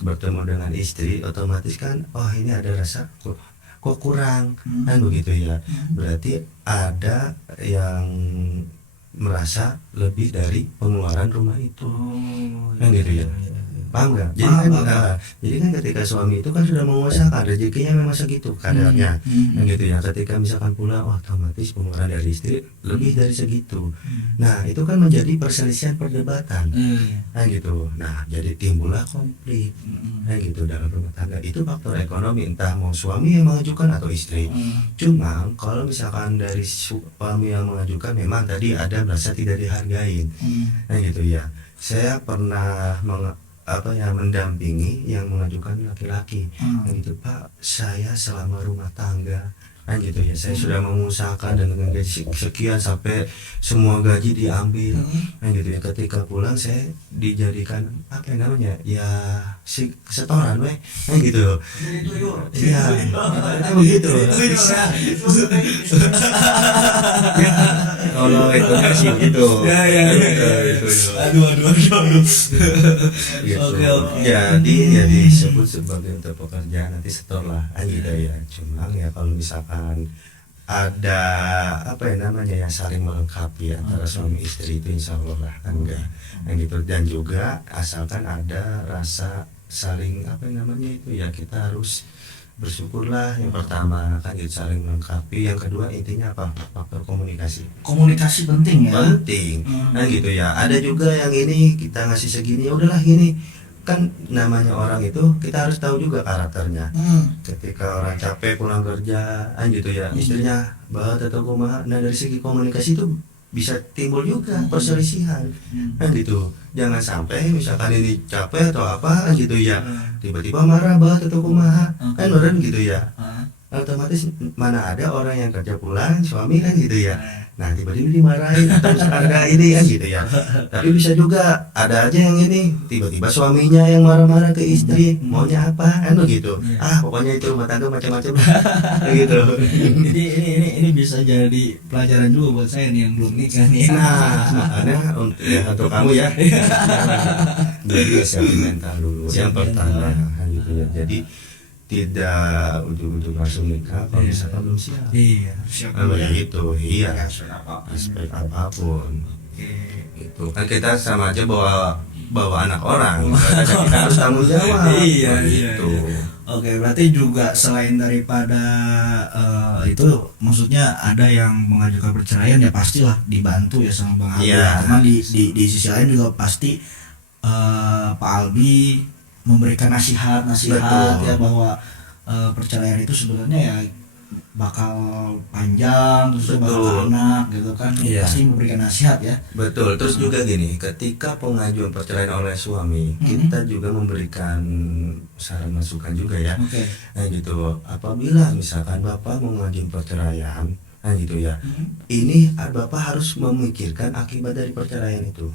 bertemu dengan istri, otomatis kan ini ada rasa kok kurang kan begitu ya, berarti ada yang merasa lebih dari pengeluaran rumah itu. Kan gitu ya, paham nggak? Jadi kan ketika suami itu kan sudah mengusahakan rezekinya memang segitu kadarnya, kan gitu ya. Ketika misalkan pulang, otomatis pengeluaran dari istri lebih dari segitu. Nah itu kan menjadi perselisihan perdebatan, kan gitu. Nah jadi timbullah konflik, kan gitu dalam rumah tangga. Itu faktor ekonomi, entah mau suami yang mengajukan atau istri. Cuma kalau misalkan dari suami yang mengajukan, memang tadi ada merasa tidak dihargain, kan gitu ya. Saya pernah mendampingi yang mengajukan laki-laki, kan gitu, Pak, saya selama rumah tangga kan gitu ya, saya sudah mengusahakan dan dengan gaji sekian sampai semua gaji diambil, kan gitu ya. Ketika pulang saya dijadikan ya setoran weh, kan gitu. Iya, itu begitu. Kalau itu masih gitu. Itu. Aduh. Gitu. Oke. Jadi ya disebut sebagai untuk pekerjaan nanti setor lah gitu ya. Cuma ya kalau misalkan ada yang saling melengkapi antara suami istri, itu insya Allah lah kan enggak gitu. Dan juga asalkan ada rasa saling kita harus bersyukurlah, yang pertama kan gitu, saling melengkapi. Yang kedua intinya faktor komunikasi penting ya. penting kan gitu ya. Ada juga yang ini kita ngasih segini, ya udahlah gini, kan namanya orang itu kita harus tahu juga karakternya. Ketika orang capek pulang kerja kan gitu ya, istrinya banget atau kumaha, nah dari segi komunikasi itu bisa timbul juga perselisihan kan gitu. Jangan sampai misalkan ini capek atau apa kan gitu ya, tiba-tiba marah banget atau kumaha, kan orang gitu ya. Otomatis mana ada orang yang kerja pulang suami kan gitu ya. Nah tiba-tiba dimarahin atau misalkan ada ini kan gitu ya. Tapi bisa juga ada aja yang ini tiba-tiba suaminya yang marah-marah ke istri, maunya apa kan begitu. Pokoknya itu rumah tangga macam-macam gitu. Ini bisa jadi pelajaran juga buat saya nih yang belum nikah nih. Nah makanya untuk kamu ya, jadi siapin mental dulu yang pertama kan gitu ya. Jadi tidak ujung-ujung langsung nikah kalau misalkan belum siap. Iya, siap. Ya itu, iya. Aspek apapun. Itu kan kita sama aja bawa anak orang. Kita harus tanggung jawab. Iya. Gitu. Oke, berarti juga selain daripada itu, maksudnya ada yang mengajukan perceraian ya pastilah dibantu ya sama Bang Albi. Iya. Cuman di sisi lain juga pasti Pak Albi memberikan nasihat Betul. ya bahwa perceraian itu sebenarnya ya bakal panjang, terus bakal anak gitu kan. Iya. Pasti memberikan nasihat ya. Betul. Terus juga gini, ketika pengajuan perceraian oleh suami, kita juga memberikan saran masukan juga ya. Oke. Nah gitu. Apabila misalkan Bapak mau ngajuin perceraian, nah gitu ya. Ini Bapak harus memikirkan akibat dari perceraian itu.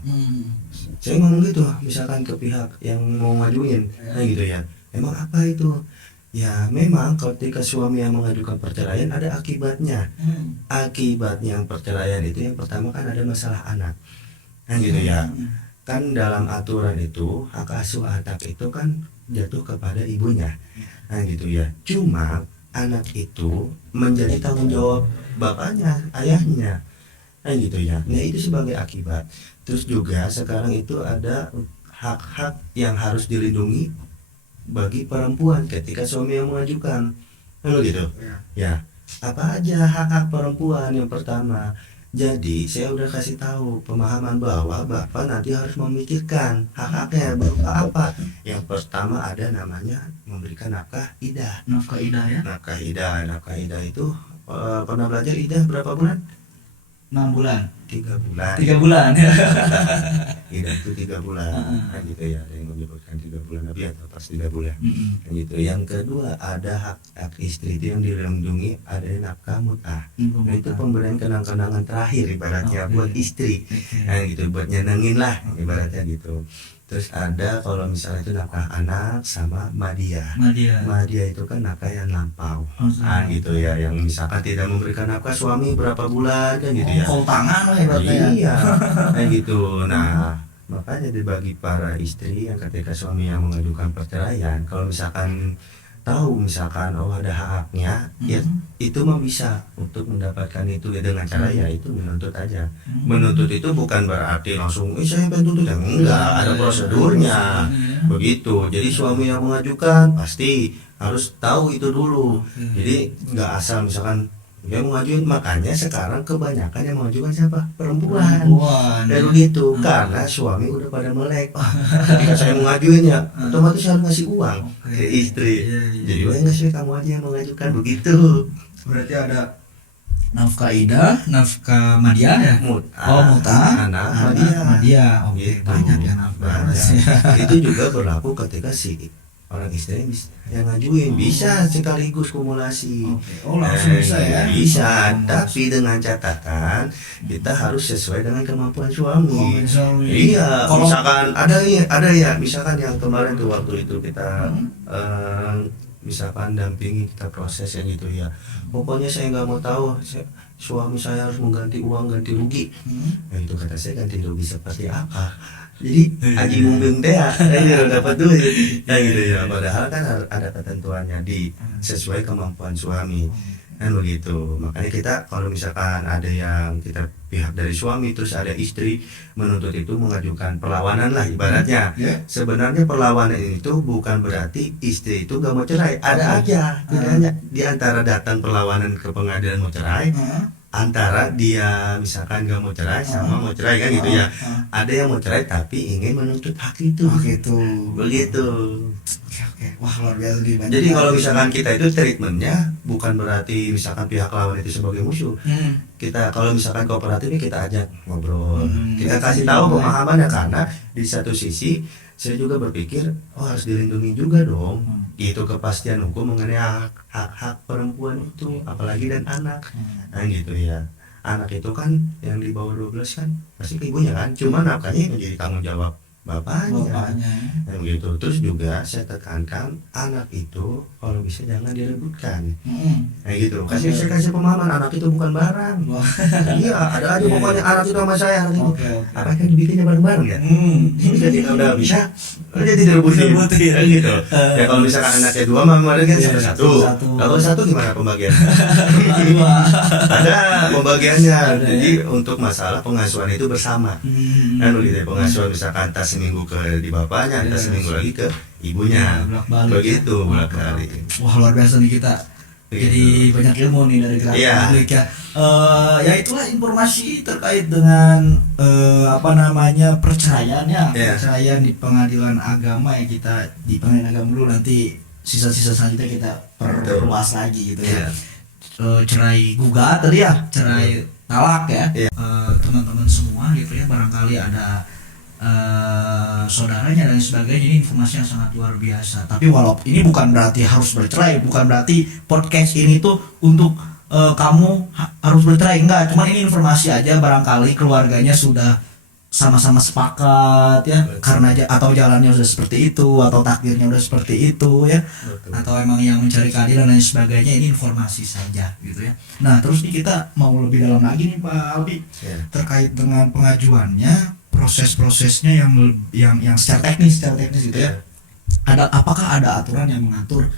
Saya ngomong gitu, misalkan ke pihak yang mau ngajuin, nah gitu ya. Emang apa itu? Ya memang ketika suami yang mengajukan perceraian ada akibatnya. Akibatnya yang perceraian itu yang pertama kan ada masalah anak. Nah gitu ya. Kan dalam aturan itu hak asuh anak itu kan jatuh kepada ibunya. Nah gitu ya. Cuma anak itu menjadi tanggung jawab bapaknya, ayahnya. Nah gitu ya. Nah itu sebagai akibat. Terus juga sekarang itu ada hak-hak yang harus dilindungi bagi perempuan ketika suami yang mengajukan. Lalu gitu. Ya. Apa aja hak-hak perempuan? Yang pertama, jadi saya udah kasih tahu pemahaman bahwa Bapak nanti harus memikirkan hak-haknya berupa apa. Yang pertama ada namanya memberikan nafkah idah. Nafkah idah ya. Nafkah idah itu pernah belajar idah berapa bulan? 6 bulan. 3 bulan. 3 bulan. Idah itu 3 bulan. Kan gitu ya. Ada yang menyebutkan 3 bulan lebih atau pas 3 bulan. Kan gitu. Yang kedua ada hak istri itu yang dilindungi, ada nafkah mut'ah. Nah, itu pemberian kenang-kenangan terakhir ibaratnya buat istri. Nah gitu, buat nyenengin lah ibaratnya gitu. Terus ada kalau misalnya itu nafkah anak sama madiyah. Madiyah itu kan nafkah yang lampau. Nah gitu ya, yang misalkan tidak memberikan nafkah suami berapa bulan kan gitu ya. Kol tangan lah ibaratnya. Iya, kayak gitu. Nah makanya dibagi para istri yang ketika suami yang mengajukan perceraian, kalau misalkan tahu misalkan ada haknya, ya itu mah bisa untuk mendapatkan itu ya dengan cara ya itu menuntut aja. Menuntut itu bukan berarti langsung saya pengen tuntut, enggak, ada prosedurnya. Begitu. Jadi suami yang mengajukan pasti harus tahu itu dulu. Jadi nggak asal misalkan dia mengajukan, makanya sekarang kebanyakan yang mengajukan siapa? Perempuan. Dan begitu, karena suami udah pada melek. Ketika saya mengajuin ya, otomatis harus ngasih uang ke istri. Jadi nggak sih kamu aja yang mengajukan begitu. Berarti ada nafkah idah, nafkah madiyah ya? Mut'ah, anak, madiyah. Oke, Gitu. banyak ya nafkah. Itu juga berlaku ketika si orang istri yang ngajuin bisa sekaligus kumulasi. Langsung bisa ya? Bisa, tapi dengan catatan kita harus sesuai dengan kemampuan suami. Iya, misalkan ada ya, misalkan yang kemarin tuh waktu itu kita misalkan dampingi, kita proses ya gitu ya. Pokoknya saya nggak mau tahu suami saya harus mengganti uang ganti rugi. Nah itu kata saya ganti rugi seperti apa? Jadi aji mumbing teh dapat duit gitu ya, padahal kan ada ketentuannya sesuai kemampuan suami kan begitu. Makanya kita kalau misalkan ada yang kita pihak dari suami terus ada istri menuntut itu mengajukan perlawanan lah ibaratnya. Sebenarnya perlawanan itu bukan berarti istri itu gak mau cerai, ada aja bedanya di antara datang perlawanan ke pengadilan mau cerai antara dia misalkan gak mau cerai sama mau cerai kan gitu ya. Ada yang mau cerai tapi ingin menuntut hak itu. Begitu. Oke. Wah, luar biasa dibantu. Jadi kalau misalkan kita itu treatmentnya bukan berarti misalkan pihak lawan itu sebagai musuh. Kita kalau misalkan kooperatifnya kita ajak ngobrol, kita kasih tahu pemahamannya, karena di satu sisi saya juga berpikir harus dilindungi juga dong. Itu kepastian hukum mengenai hak-hak perempuan itu, apalagi dan anak. Nah gitu ya. anak itu kan yang di bawah 12 kan pasti ke ibunya kan, cuma nafkahnya menjadi tanggung jawab bapaknya. Nah, gitu. Terus juga saya tekankan anak itu kalau bisa jangan direbutkan. Kayak gitu. Saya kasih pemahaman anak itu bukan barang. Iya, ada aja pokoknya anak itu sama saya anak itu. Apa kan dibikinnya bareng-bareng ya? Jadi kalau udah bisa, jadi direbutin. Kayak gitu. Ya kalau misalkan anaknya 2, mama kan satu. Kalau satu gimana pembagian? Ada pembagiannya. Jadi untuk masalah pengasuhan itu bersama. Kan gitu. Pengasuhan misalkan tas seminggu di bapaknya, tas seminggu lagi ke ibunya, begitu bolak-balik. Wah, luar biasa nih kita. Jadi banyak ilmu nih dari Gerakan Publik ya. Ya itulah informasi terkait dengan perceraian ya, perceraian di pengadilan agama ya, kita di pengadilan agama dulu, nanti sisa-sisa selanjutnya kita perluas lagi gitu ya. Cerai gugat tadi ya, cerai talak ya. Teman-teman semua gitu ya, barangkali ada saudaranya dan sebagainya, ini informasi yang sangat luar biasa. Tapi walaupun ini bukan berarti harus bercerai, bukan berarti podcast ini tuh untuk kamu harus bercerai, enggak, cuma ini informasi aja, barangkali keluarganya sudah sama-sama sepakat ya, karena atau jalannya sudah seperti itu, atau takdirnya sudah seperti itu ya. Betul. Atau emang yang mencari keadilan dan sebagainya, ini informasi saja gitu ya. Nah, terus nih kita mau lebih dalam lagi nih Pak Albi, terkait dengan pengajuannya, proses-prosesnya yang secara teknis gitu ya. Apakah ada aturan yang mengatur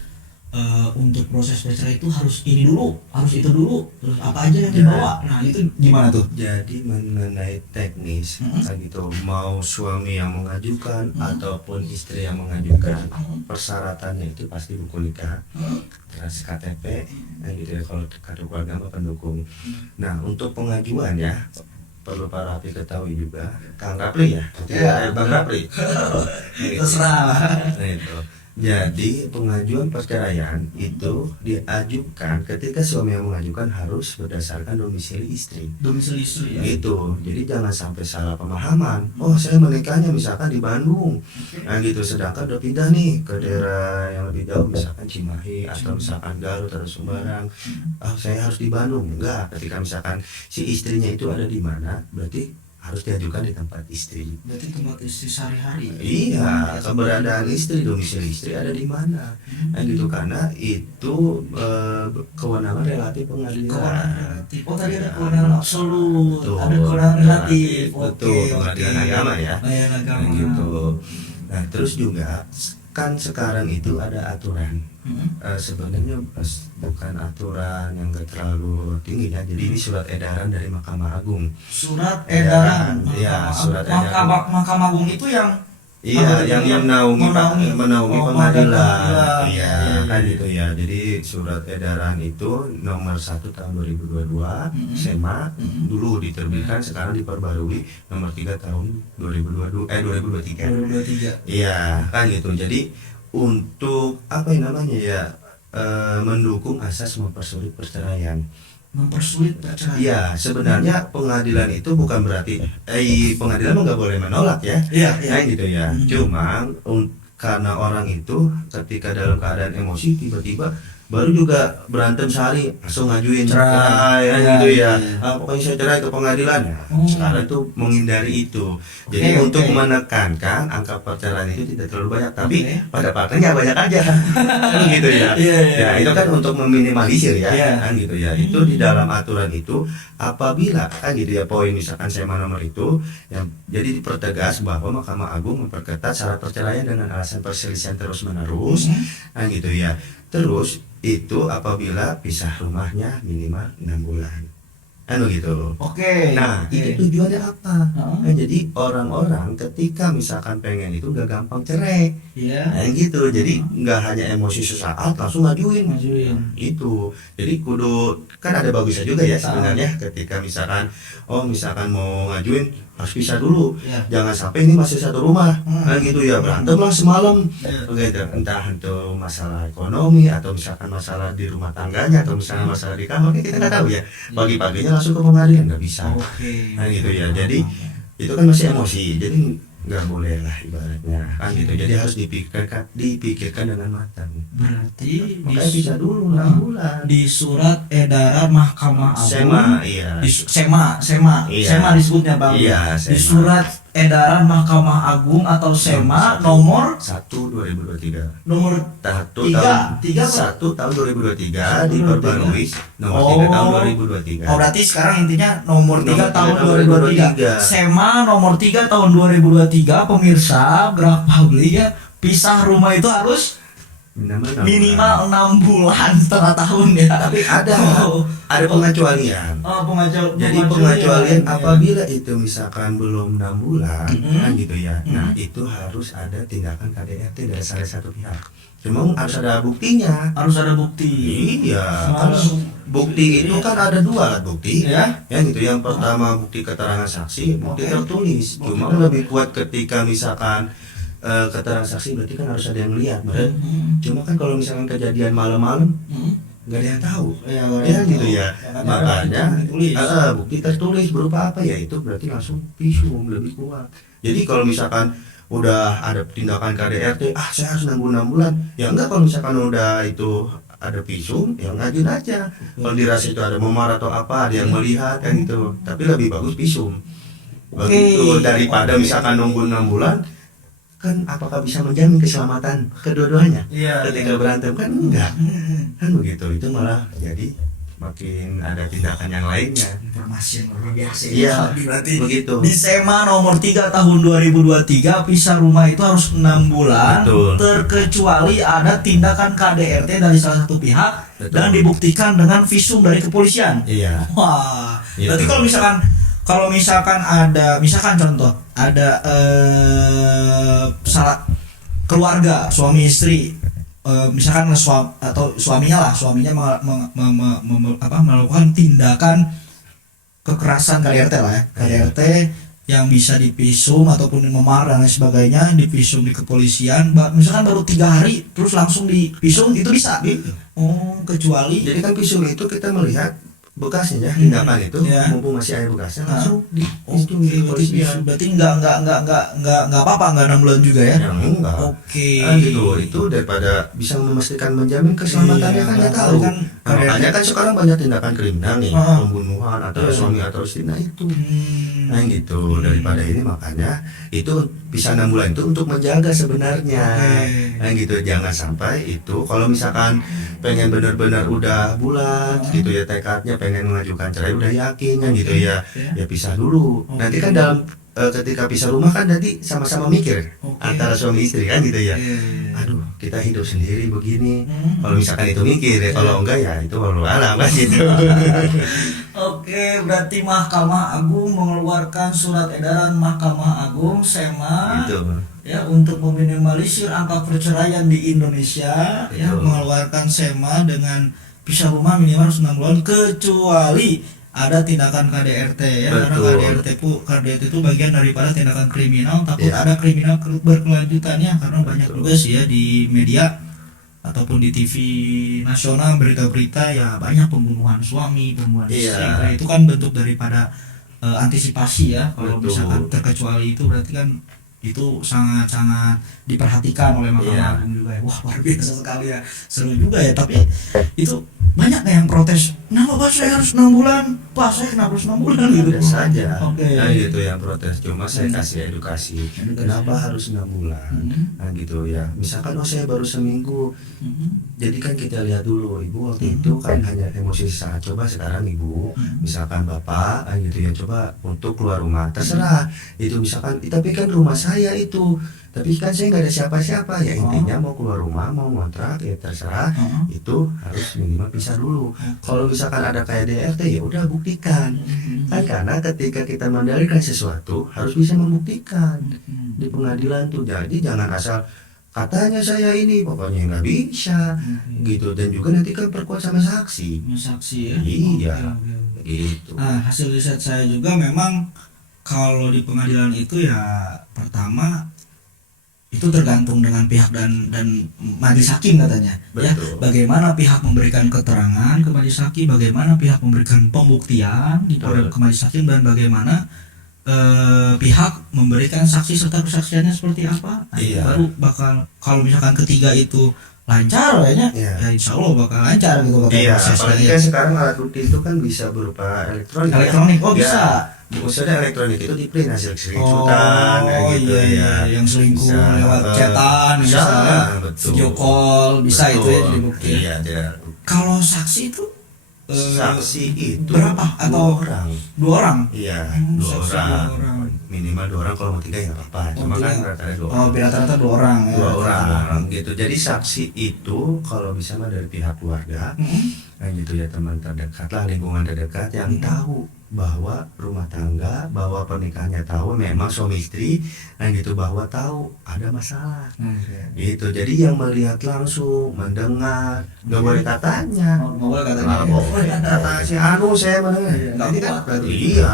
untuk proses perceraian itu harus ini dulu, harus itu dulu, terus apa aja yang dibawa? Nah, itu gimana tuh? Jadi mengenai teknis gitu, mau suami yang mengajukan ataupun istri yang mengajukan, persyaratannya itu pasti buku nikah, terus KTP, gitu ya, kalau kartu keluarga pendukung. Nah, untuk pengajuan ya, perlu Pak Rafi ketahui juga, Kang Rapli ya, Bang Rapli. Terserah. Nah itu. Jadi pengajuan perceraian itu diajukan ketika suami yang mengajukan harus berdasarkan domisili istri. Domisili istri ya. Gitu. Jadi jangan sampai salah pemahaman. Oh, saya menikahnya misalkan di Bandung. Nah gitu, sedangkan udah pindah nih ke daerah yang lebih jauh, misalkan Cimahi atau misalkan Garut atau Sumbalang. Oh, saya harus di Bandung. Enggak, ketika misalkan si istrinya itu ada di mana, berarti harus diajukan di tempat istri. Berarti tempat istri sehari-hari. Iya, keberadaan istri, domisili istri ada di mana. Nah gitu, karena itu kewenangan relatif pengadilan. Oh, tadi ada kewenangan absolut, ada kewenangan relatif. Betul, pengadilan agama ya. Agama. Nah, gitu. Nah, terus juga kan sekarang itu ada aturan. Sebenarnya bukan aturan yang gak terlalu tinggi ya. Jadi ini surat edaran dari Mahkamah Agung. Surat edaran. Iya, surat edaran. Mahkamah Agung itu yang yang menaungi pengadilan. Iya, kan gitu ya. Jadi surat edaran itu nomor 1 tahun 2022 SEMA dulu diterbitkan, sekarang diperbarui nomor 3 tahun 2023. Iya, kan gitu. Jadi untuk apa yang namanya ya, mendukung asas mempersulit perceraian. Mempersulit perceraian. Iya, sebenarnya pengadilan itu bukan berarti pengadilan nggak boleh menolak ya. Iya. Gitu ya. Cuma karena orang itu ketika dalam keadaan emosi tiba-tiba baru juga berantem sehari langsung ngajuin cerai gitu ya. Pokoknya saya cerai ke pengadilan ya. Sekarang itu menghindari itu. Jadi untuk menekankan angka perceraian itu tidak terlalu banyak, tapi pada partainya banyak aja. Kan gitu ya. Ya itu kan untuk meminimalisir ya. Kan gitu ya. Itu di dalam aturan itu apabila kan gitu ya, poin misalkan SEMA nomor itu yang jadi dipertegas bahwa Mahkamah Agung memperketat syarat perceraian dengan alasan perselisihan terus menerus. Kan gitu ya. Terus itu apabila pisah rumahnya minimal 6 bulan. Kan begitu. Nah, itu tujuannya apa? Nah, jadi orang-orang ketika misalkan pengen itu gak gampang cerai. Nah, gitu. Jadi nggak hanya emosi sesaat langsung ngajuin. Itu. Jadi kudu kan ada bagusnya juga ya sebenarnya ketika misalkan mau ngajuin harus pisah dulu. Jangan sampai ini masih satu rumah. Kan gitu ya, berantem lah semalam. Begitu. Entah untuk masalah ekonomi atau misalkan masalah di rumah tangganya atau misalnya masalah di kamar, kita nggak tahu ya. Pagi-paginya langsung ke pengadilan nggak bisa. Nah gitu ya. Jadi itu kan masih emosi. Jadi nggak boleh lah ibaratnya kan gitu. Jadi harus dipikirkan dengan matang. Berarti Makanya bisa dulu 6 bulan. di surat edaran Mahkamah Agung Sema, iya. Sema Iya. disebutnya Bang. Iya, Di Sema. surat edaran Mahkamah Agung atau Sema nomor 1/2023. nomor 1 Tiga. tahun 2023 diperbarui nomor 3 tahun 2023. Oh berarti sekarang intinya nomor 3 Nomor tahun 3 2023. Sema nomor 3 tahun 2023 pemirsa Gerak Publik ya, pisah rumah itu harus minimal 6 bulan setengah tahun ya. Tapi ada pengecualian. Jadi pengecualian pengecualian ya. apabila itu misalkan belum 6 bulan kan gitu ya. Nah, Mm-mm. itu harus ada tindakan KDRT dari salah satu pihak. Cuma harus ada buktinya. Harus ada bukti. Iya, kan bukti itu kan ada 2 alat bukti. Ya. Ya gitu. Yang pertama bukti keterangan saksi, bukti Oke. tertulis. Cuma lebih kuat ketika misalkan keterangan saksi berarti kan harus ada yang lihat, Bro. Cuma kan kalau misalkan kejadian malam-malam nggak ada yang tahu. Ya gitu ya. Makanya bukti tertulis berupa apa ya, itu berarti langsung visum lebih kuat. Jadi kalau misalkan udah ada tindakan KDRT, saya harus nunggu 6 bulan. Ya enggak, kalau misalkan udah itu ada visum, ya ngajuin aja. Kalau dirasa itu ada memar atau apa, ada yang melihat kan gitu. Tapi lebih bagus visum. Begitu daripada misalkan nunggu 6 bulan, kan apakah bisa menjamin keselamatan kedua-duanya? Iya. Ketika berantem kan enggak. Kan begitu, itu malah jadi makin ada tindakan yang lainnya. Informasi yang luar biasa. Iya, berarti begitu. di Sema nomor 3 tahun 2023 pisah rumah itu harus 6 bulan. Betul. Terkecuali ada tindakan KDRT dari salah satu pihak. Betul. Dan dibuktikan dengan visum dari kepolisian. Iya. Wah, Iya. berarti kalau misalkan ada, misalkan contoh ada salah keluarga suami istri, misalkan suaminya melakukan tindakan kekerasan KDRT lah ya, KDRT yang bisa divisum ataupun memar dan lain sebagainya, divisum di kepolisian, misalkan baru 3 hari terus langsung divisum, itu bisa. Gitu. Oh, kecuali Jadi kan visum itu kita melihat bekasnya ya, tindakan itu Ya. mumpung masih ada bekasnya langsung di Oke, kepolisian. berarti nggak apa-apa, nggak 6 bulan juga ya? Ya enggak. Oke. Gitu, itu daripada bisa memastikan menjamin keselamatannya Iya, kan nggak nggak tahu. tahu kan. Nah, makanya kan sekarang banyak tindakan kriminal nih, Ah. pembunuhan atau Iya. suami atau istri, nah itu. Hmm. Nah gitu, daripada ini makanya itu bisa 6 bulan itu untuk menjaga sebenarnya. Oke. Nah gitu, jangan sampai itu kalau misalkan pengen benar-benar udah bulat gitu ya tekadnya pengen mengajukan cerai udah yakin kan gitu ya, ya pisah dulu. Oke. Nanti kan dalam ketika pisah rumah kan nanti sama-sama mikir Oke. antara suami istri kan gitu ya. Iya. Aduh, kita hidup sendiri begini. Hmm. Kalau misalkan itu mikir ya, kalau enggak ya itu walau alam kan gitu. Oke, berarti Mahkamah Agung mengeluarkan surat edaran Mahkamah Agung Sema Gitu. ya untuk meminimalisir angka perceraian di Indonesia, ya Betul. mengeluarkan Sema dengan pisah rumah minimal harus 6 bulan kecuali ada tindakan KDRT ya. Karena Betul. KDRT itu bagian daripada tindakan kriminal, takut Ya. ada kriminal berkelanjutannya karena banyak Betul. juga sih ya di media ataupun di TV nasional berita-berita ya banyak pembunuhan suami, pembunuhan Iya. istri. Nah, itu kan bentuk daripada antisipasi ya. Kalau Betul. misalkan terkecuali itu berarti kan itu sangat-sangat diperhatikan oleh Mahkamah Iya. Agung juga ya. Wah, luar biasa sekali ya. Seru juga ya, tapi itu banyak yang protes. Kenapa Pak saya harus 6 bulan? Pak saya kenapa harus 6 bulan gitu. Ada saja. Oke. Nah gitu yang protes, cuma saya kasih edukasi. Kenapa harus 6 bulan? Nah gitu ya. Misalkan saya baru seminggu. Jadi kan kita lihat dulu, ibu waktu itu kan hanya emosi sesaat. Coba sekarang ibu, misalkan bapak, gitu ya, coba untuk keluar rumah. Terserah. Itu misalkan, tapi kan rumah saya itu. Tapi kan saya nggak ada siapa-siapa. Ya intinya mau keluar rumah, mau ngontrak, ya terserah. Itu harus minimal pisah dulu. Kalau misalkan ada KDRT ya udah buktikan. Kan karena ketika kita mendalilkan sesuatu harus bisa membuktikan di pengadilan tuh. Jadi jangan asal katanya saya ini, pokoknya nggak bisa gitu. Dan juga nanti kan perkuat sama saksi. Saksi ya. Iya. Oke, oke. Gitu. Nah, hasil riset saya juga memang kalau di pengadilan itu ya pertama itu tergantung dengan pihak dan majelis hakim katanya. Ya, Betul. bagaimana pihak memberikan keterangan ke majelis hakim, bagaimana pihak memberikan pembuktian di Betul. ke majelis hakim, dan bagaimana pihak memberikan saksi serta kesaksiannya seperti apa. Nah, Iya. baru bakal kalau misalkan ketiga itu lancar kayaknya, Iya. ya insya Allah bakal lancar gitu bakal Iya, prosesnya. apalagi kan sekarang alat bukti itu kan bisa berupa elektronik. Elektronik, oh Ya. bisa. Maksudnya elektronik itu di print hasil screenshotan kayak gitu iya, ya. yang selingkuh Bisa, lewat chatan bisa, misalnya, betul. video call bisa itu ya jadi bukti. Iya, tidak. Kalau saksi itu Saksi itu berapa? Atau 2 orang. 2 orang? Iya, Saksi 2 dua orang. orang. Minimal 2 orang, kalau mau 3 ya apa-apa. Cuma kan rata-rata 2 Oh, orang. rata-rata 2 orang ya. 2 orang gitu. Jadi saksi itu kalau bisa mah dari pihak keluarga, kan gitu ya, teman terdekat lah, lingkungan terdekat yang tahu bahwa rumah tangga, bahwa pernikahannya, tahu memang suami istri, kan gitu, bahwa tahu ada masalah. Gitu. Jadi yang melihat langsung, mendengar, nggak boleh katanya. Nggak boleh katanya. Nggak boleh kata si Anu saya mendengar. Iya, nggak Jadi kan kuat berarti. iya.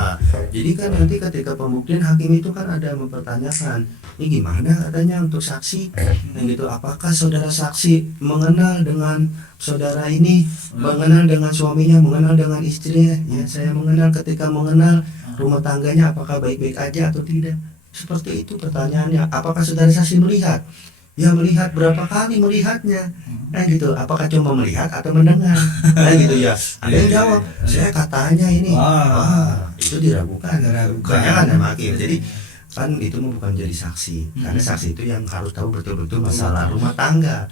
Jadi kan nanti ketika pembuktian hakim itu kan ada mempertanyakan, ini gimana katanya untuk saksi, yang gitu, apakah saudara saksi mengenal dengan saudara ini, mengenal dengan suaminya, mengenal dengan istrinya? Ya, saya mengenal. Ketika mengenal rumah tangganya, apakah baik-baik aja atau tidak? Seperti itu pertanyaannya. Apakah saudara saksi melihat? Ya, melihat. Berapa kali melihatnya? Nah gitu. Apakah cuma melihat atau mendengar? Nah gitu ya. Ada yang jawab, saya katanya ini. Wah, itu diragukan. Jangan ya hakim. Jadi kan itu bukan jadi saksi, karena saksi itu yang harus tahu betul-betul masalah rumah tangga.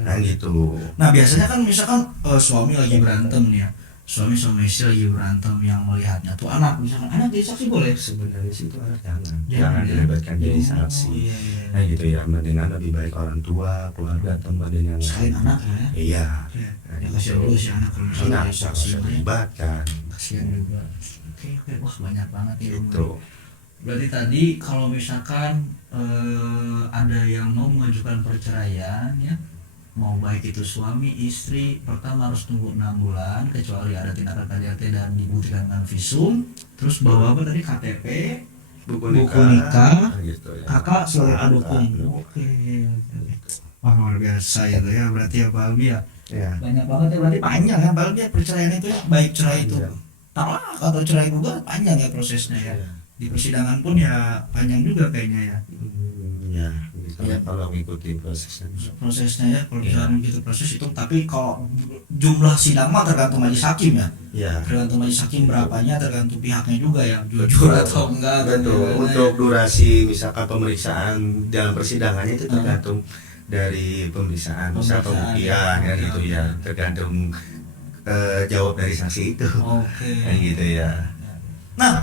Nah gitu. Nah biasanya kan misalkan suami lagi berantem nih ya, suami sama istri lagi berantem, yang melihatnya tuh anak, misalkan anak jadi saksi boleh? Sebenarnya sih itu anak jangan Jangan dilibatkan jadi Oh, saksi. iya, iya. Nah gitu ya, mendingan lebih baik orang tua, keluarga, teman dan yang Selain lain. anak ya. Iya. Iya. Nah, Ya gitu. kasihan dulu si anak kalau misalnya Nah, jadi saksi bisa ya. dilibatkan. Kasihan juga. Oke, wah banyak banget ya. Gitu. Berarti tadi kalau misalkan ada yang mau mengajukan perceraian ya, mau baik itu suami istri, pertama harus tunggu 6 bulan kecuali ada tindakan KDRT dan dibuktikan dengan visum, terus bawa apa tadi, KTP, Buku buku nikah, gitu ya. kakak sebagai Kakak. pendukung. Oke. Wah luar biasa itu ya, berarti ya Pak Albi ya. Ya. Banyak banget ya, berarti panjang ya Pak Albi ya perceraian itu ya, baik cerai itu Panjang. talak atau cerai gugat, panjang ya prosesnya ya. Di persidangan pun ya panjang juga kayaknya ya Ya, gitu. Iya. Kalau mengikuti prosesnya. prosesnya ya, kalau Iya. misalnya gitu proses itu. Tapi kalau jumlah sidang mah tergantung majelis hakim ya, Ya. tergantung majelis hakim berapanya, tergantung pihaknya juga ya, jujur atau enggak kan, Betul. ya. Untuk durasi misalkan pemeriksaan dalam persidangannya itu tergantung dari pemeriksaan, misal Pemeriksaan, pembuktian ya. ya gitu ya, tergantung jawab dari saksi itu. Oke. Kayak gitu ya. Nah,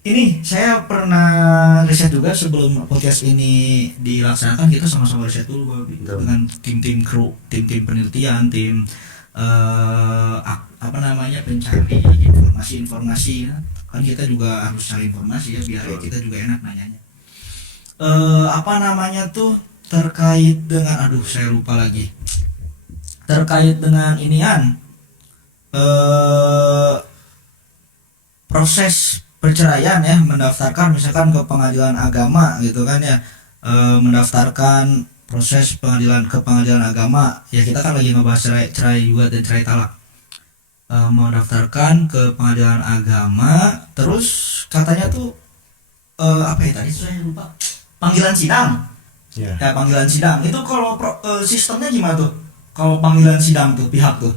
ini saya pernah riset juga sebelum podcast ini dilaksanakan, kita sama-sama riset dulu Bang, Betul. dengan tim-tim kru, tim-tim penelitian, tim apa namanya, pencari informasi-informasi ya. Kan kita juga harus cari informasi ya, biar Betul. kita juga enak nanyanya. Apa namanya tuh, terkait dengan, aduh saya lupa lagi, terkait dengan inian, proses perceraian ya, mendaftarkan misalkan ke pengadilan agama gitu kan ya, mendaftarkan proses pengadilan ke pengadilan agama ya, kita kan lagi ngebahas cerai juga dan cerai talak. Mendaftarkan ke pengadilan agama, terus katanya tuh apa ya tadi saya lupa, panggilan sidang Ya. ya, panggilan sidang itu kalau sistemnya gimana tuh kalau panggilan sidang tuh pihak tuh?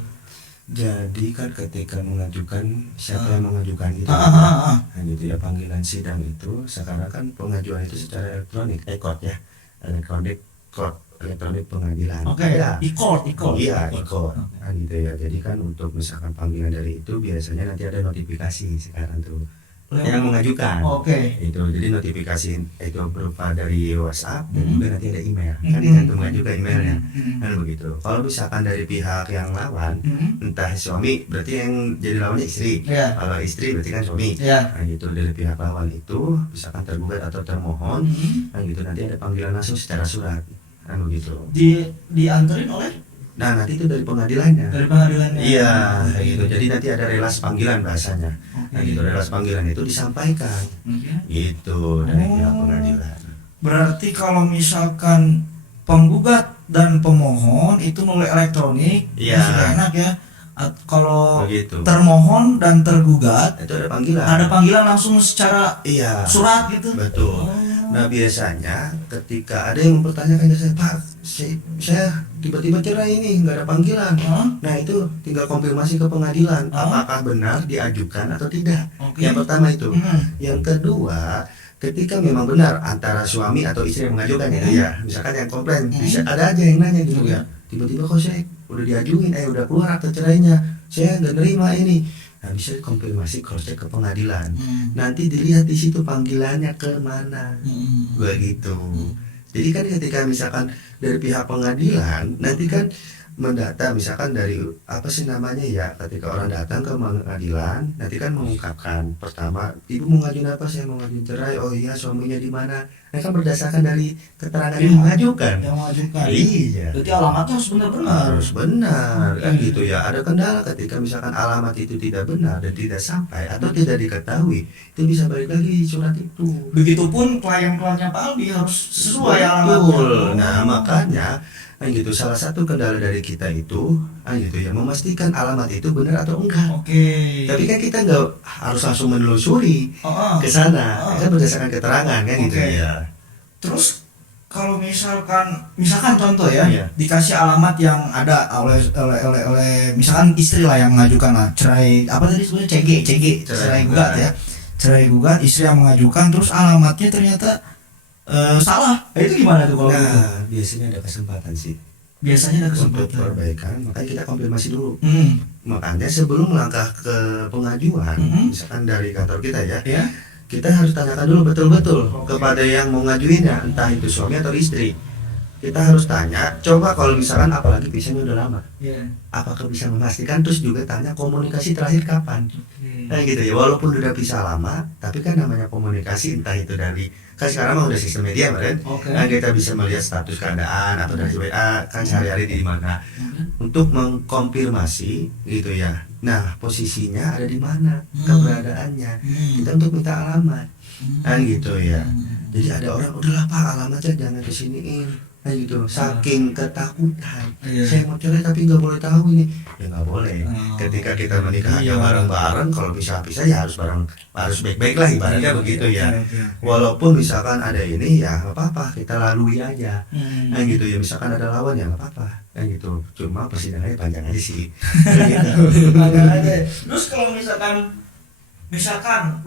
Jadi kan ketika mengajukan, siapa yang mengajukan itu, Ah. nah gitu ya, panggilan sidang itu sekarang kan pengajuan itu secara elektronik, e-court ya, elektronik court, elektronik pengadilan. Oke, Ya. e-court. Iya, e-court. Oke. Nah, gitu ya. Jadi kan untuk misalkan panggilan dari itu biasanya nanti ada notifikasi sekarang tuh yang mengajukan. Oke. Itu jadi notifikasi itu berupa dari WhatsApp dan juga nanti ada email. Kan Mhm. dicantumkan juga emailnya. Mhm. Kan begitu. Kalau misalkan dari pihak yang lawan, entah suami berarti yang jadi lawannya istri. Ya. Kalau istri berarti kan suami. Ya. Nah gitu, dari pihak lawan itu misalkan tergugat atau termohon, kan gitu nanti ada panggilan langsung secara surat. Kan begitu. Dianterin oleh Nah nanti itu dari pengadilannya. dari pengadilannya. Iya, kayak gitu. Jadi nanti ada relas panggilan bahasanya. Oke. Nah gitu, relas panggilan itu disampaikan. Oke. Gitu dari Oh. pihak pengadilan. Berarti kalau misalkan penggugat dan pemohon itu melalui elektronik, Iya. ya sudah enak ya. Kalau Begitu. termohon dan tergugat Itu ada panggilan. ada panggilan langsung secara Iya. surat gitu. Betul. Oh. Nah biasanya ketika ada yang mempertanyakan ke saya, Pak, saya tiba-tiba cerai ini, nggak ada panggilan. Nah itu tinggal konfirmasi ke pengadilan, apakah benar diajukan atau tidak. Oke. Yang pertama itu. Yang kedua, ketika memang benar antara suami atau istri yang mengajukan itu ya, misalkan yang komplain, bisa ada aja yang nanya gitu ya. Tiba-tiba kok saya udah diajuin, udah keluar akte cerainya, saya nggak nerima ini. Nah bisa konfirmasi cross check ke pengadilan. Nanti dilihat di situ panggilannya ke mana. Begitu. Jadi kan ketika misalkan dari pihak pengadilan nanti kan mendata misalkan dari apa sih namanya ya, ketika orang datang ke pengadilan nanti kan mengungkapkan pertama, ibu mau ngajuin apa, saya mau ngajuin cerai, oh iya suaminya di mana. Nah kan berdasarkan dari keterangan yang mengajukan. Iya. Berarti alamatnya harus benar-benar. Harus benar kan gitu ya. Ada kendala ketika misalkan alamat itu tidak benar dan tidak sampai atau tidak diketahui, itu bisa balik lagi surat itu. Begitupun klien-kliennya Pak Aldi harus sesuai Betul. alamatnya. Nah makanya gitu salah satu kendala dari kita itu gitu ya, memastikan alamat itu benar atau enggak. Oke. Tapi kan kita nggak harus langsung menelusuri ke sana, kan berdasarkan keterangan kan gitu Oke. ya. Terus kalau misalkan contoh ya, Iya. dikasih alamat yang ada oleh misalkan istri lah yang mengajukan lah cerai, apa tadi sebenarnya CG cerai gugat ya, cerai gugat, istri yang mengajukan, terus alamatnya ternyata salah. Itu gimana tuh kalau gitu? Nah biasanya ada kesempatan sih Biasanya ada untuk kesempatan. perbaikan, makanya kita konfirmasi dulu. Hmm. Makanya sebelum melangkah ke pengajuan, misalkan dari kantor kita ya, Ya. kita harus tanyakan dulu betul-betul kepada yang mau ngajuinnya, entah itu suami atau istri. Kita harus tanya, coba kalau misalkan apalagi pisahnya udah lama, Ya. apakah bisa memastikan, terus juga tanya komunikasi terakhir kapan. Oke. Nah gitu ya, walaupun udah pisah lama, tapi kan namanya komunikasi, entah itu dari, kan sekarang mah udah sistem media kan, Oke. nah kita bisa melihat status keadaan atau dari WA, kan sehari-hari di mana, untuk mengkonfirmasi gitu ya. Nah posisinya ada di mana, keberadaannya, kita untuk minta alamat, kan gitu ya. Jadi ada orang, udahlah Pak alamatnya jangan kesiniin, nah gitu, saking ketakutan. Iya. Saya mau cerai tapi nggak boleh tahu ini, ya nggak boleh. Oh. Ketika kita menikah Iya. hanya bareng-bareng, kalau bisa-bisa ya harus bareng, harus baik-baik lah ibaratnya begitu ya. Oke. Walaupun misalkan ada ini ya nggak apa-apa, kita lalui aja. Hmm. Nah gitu ya, misalkan ada lawan ya nggak apa-apa, kan gitu. Cuma persidangannya panjang aja sih. Gitu. Ada aja. Terus kalau misalkan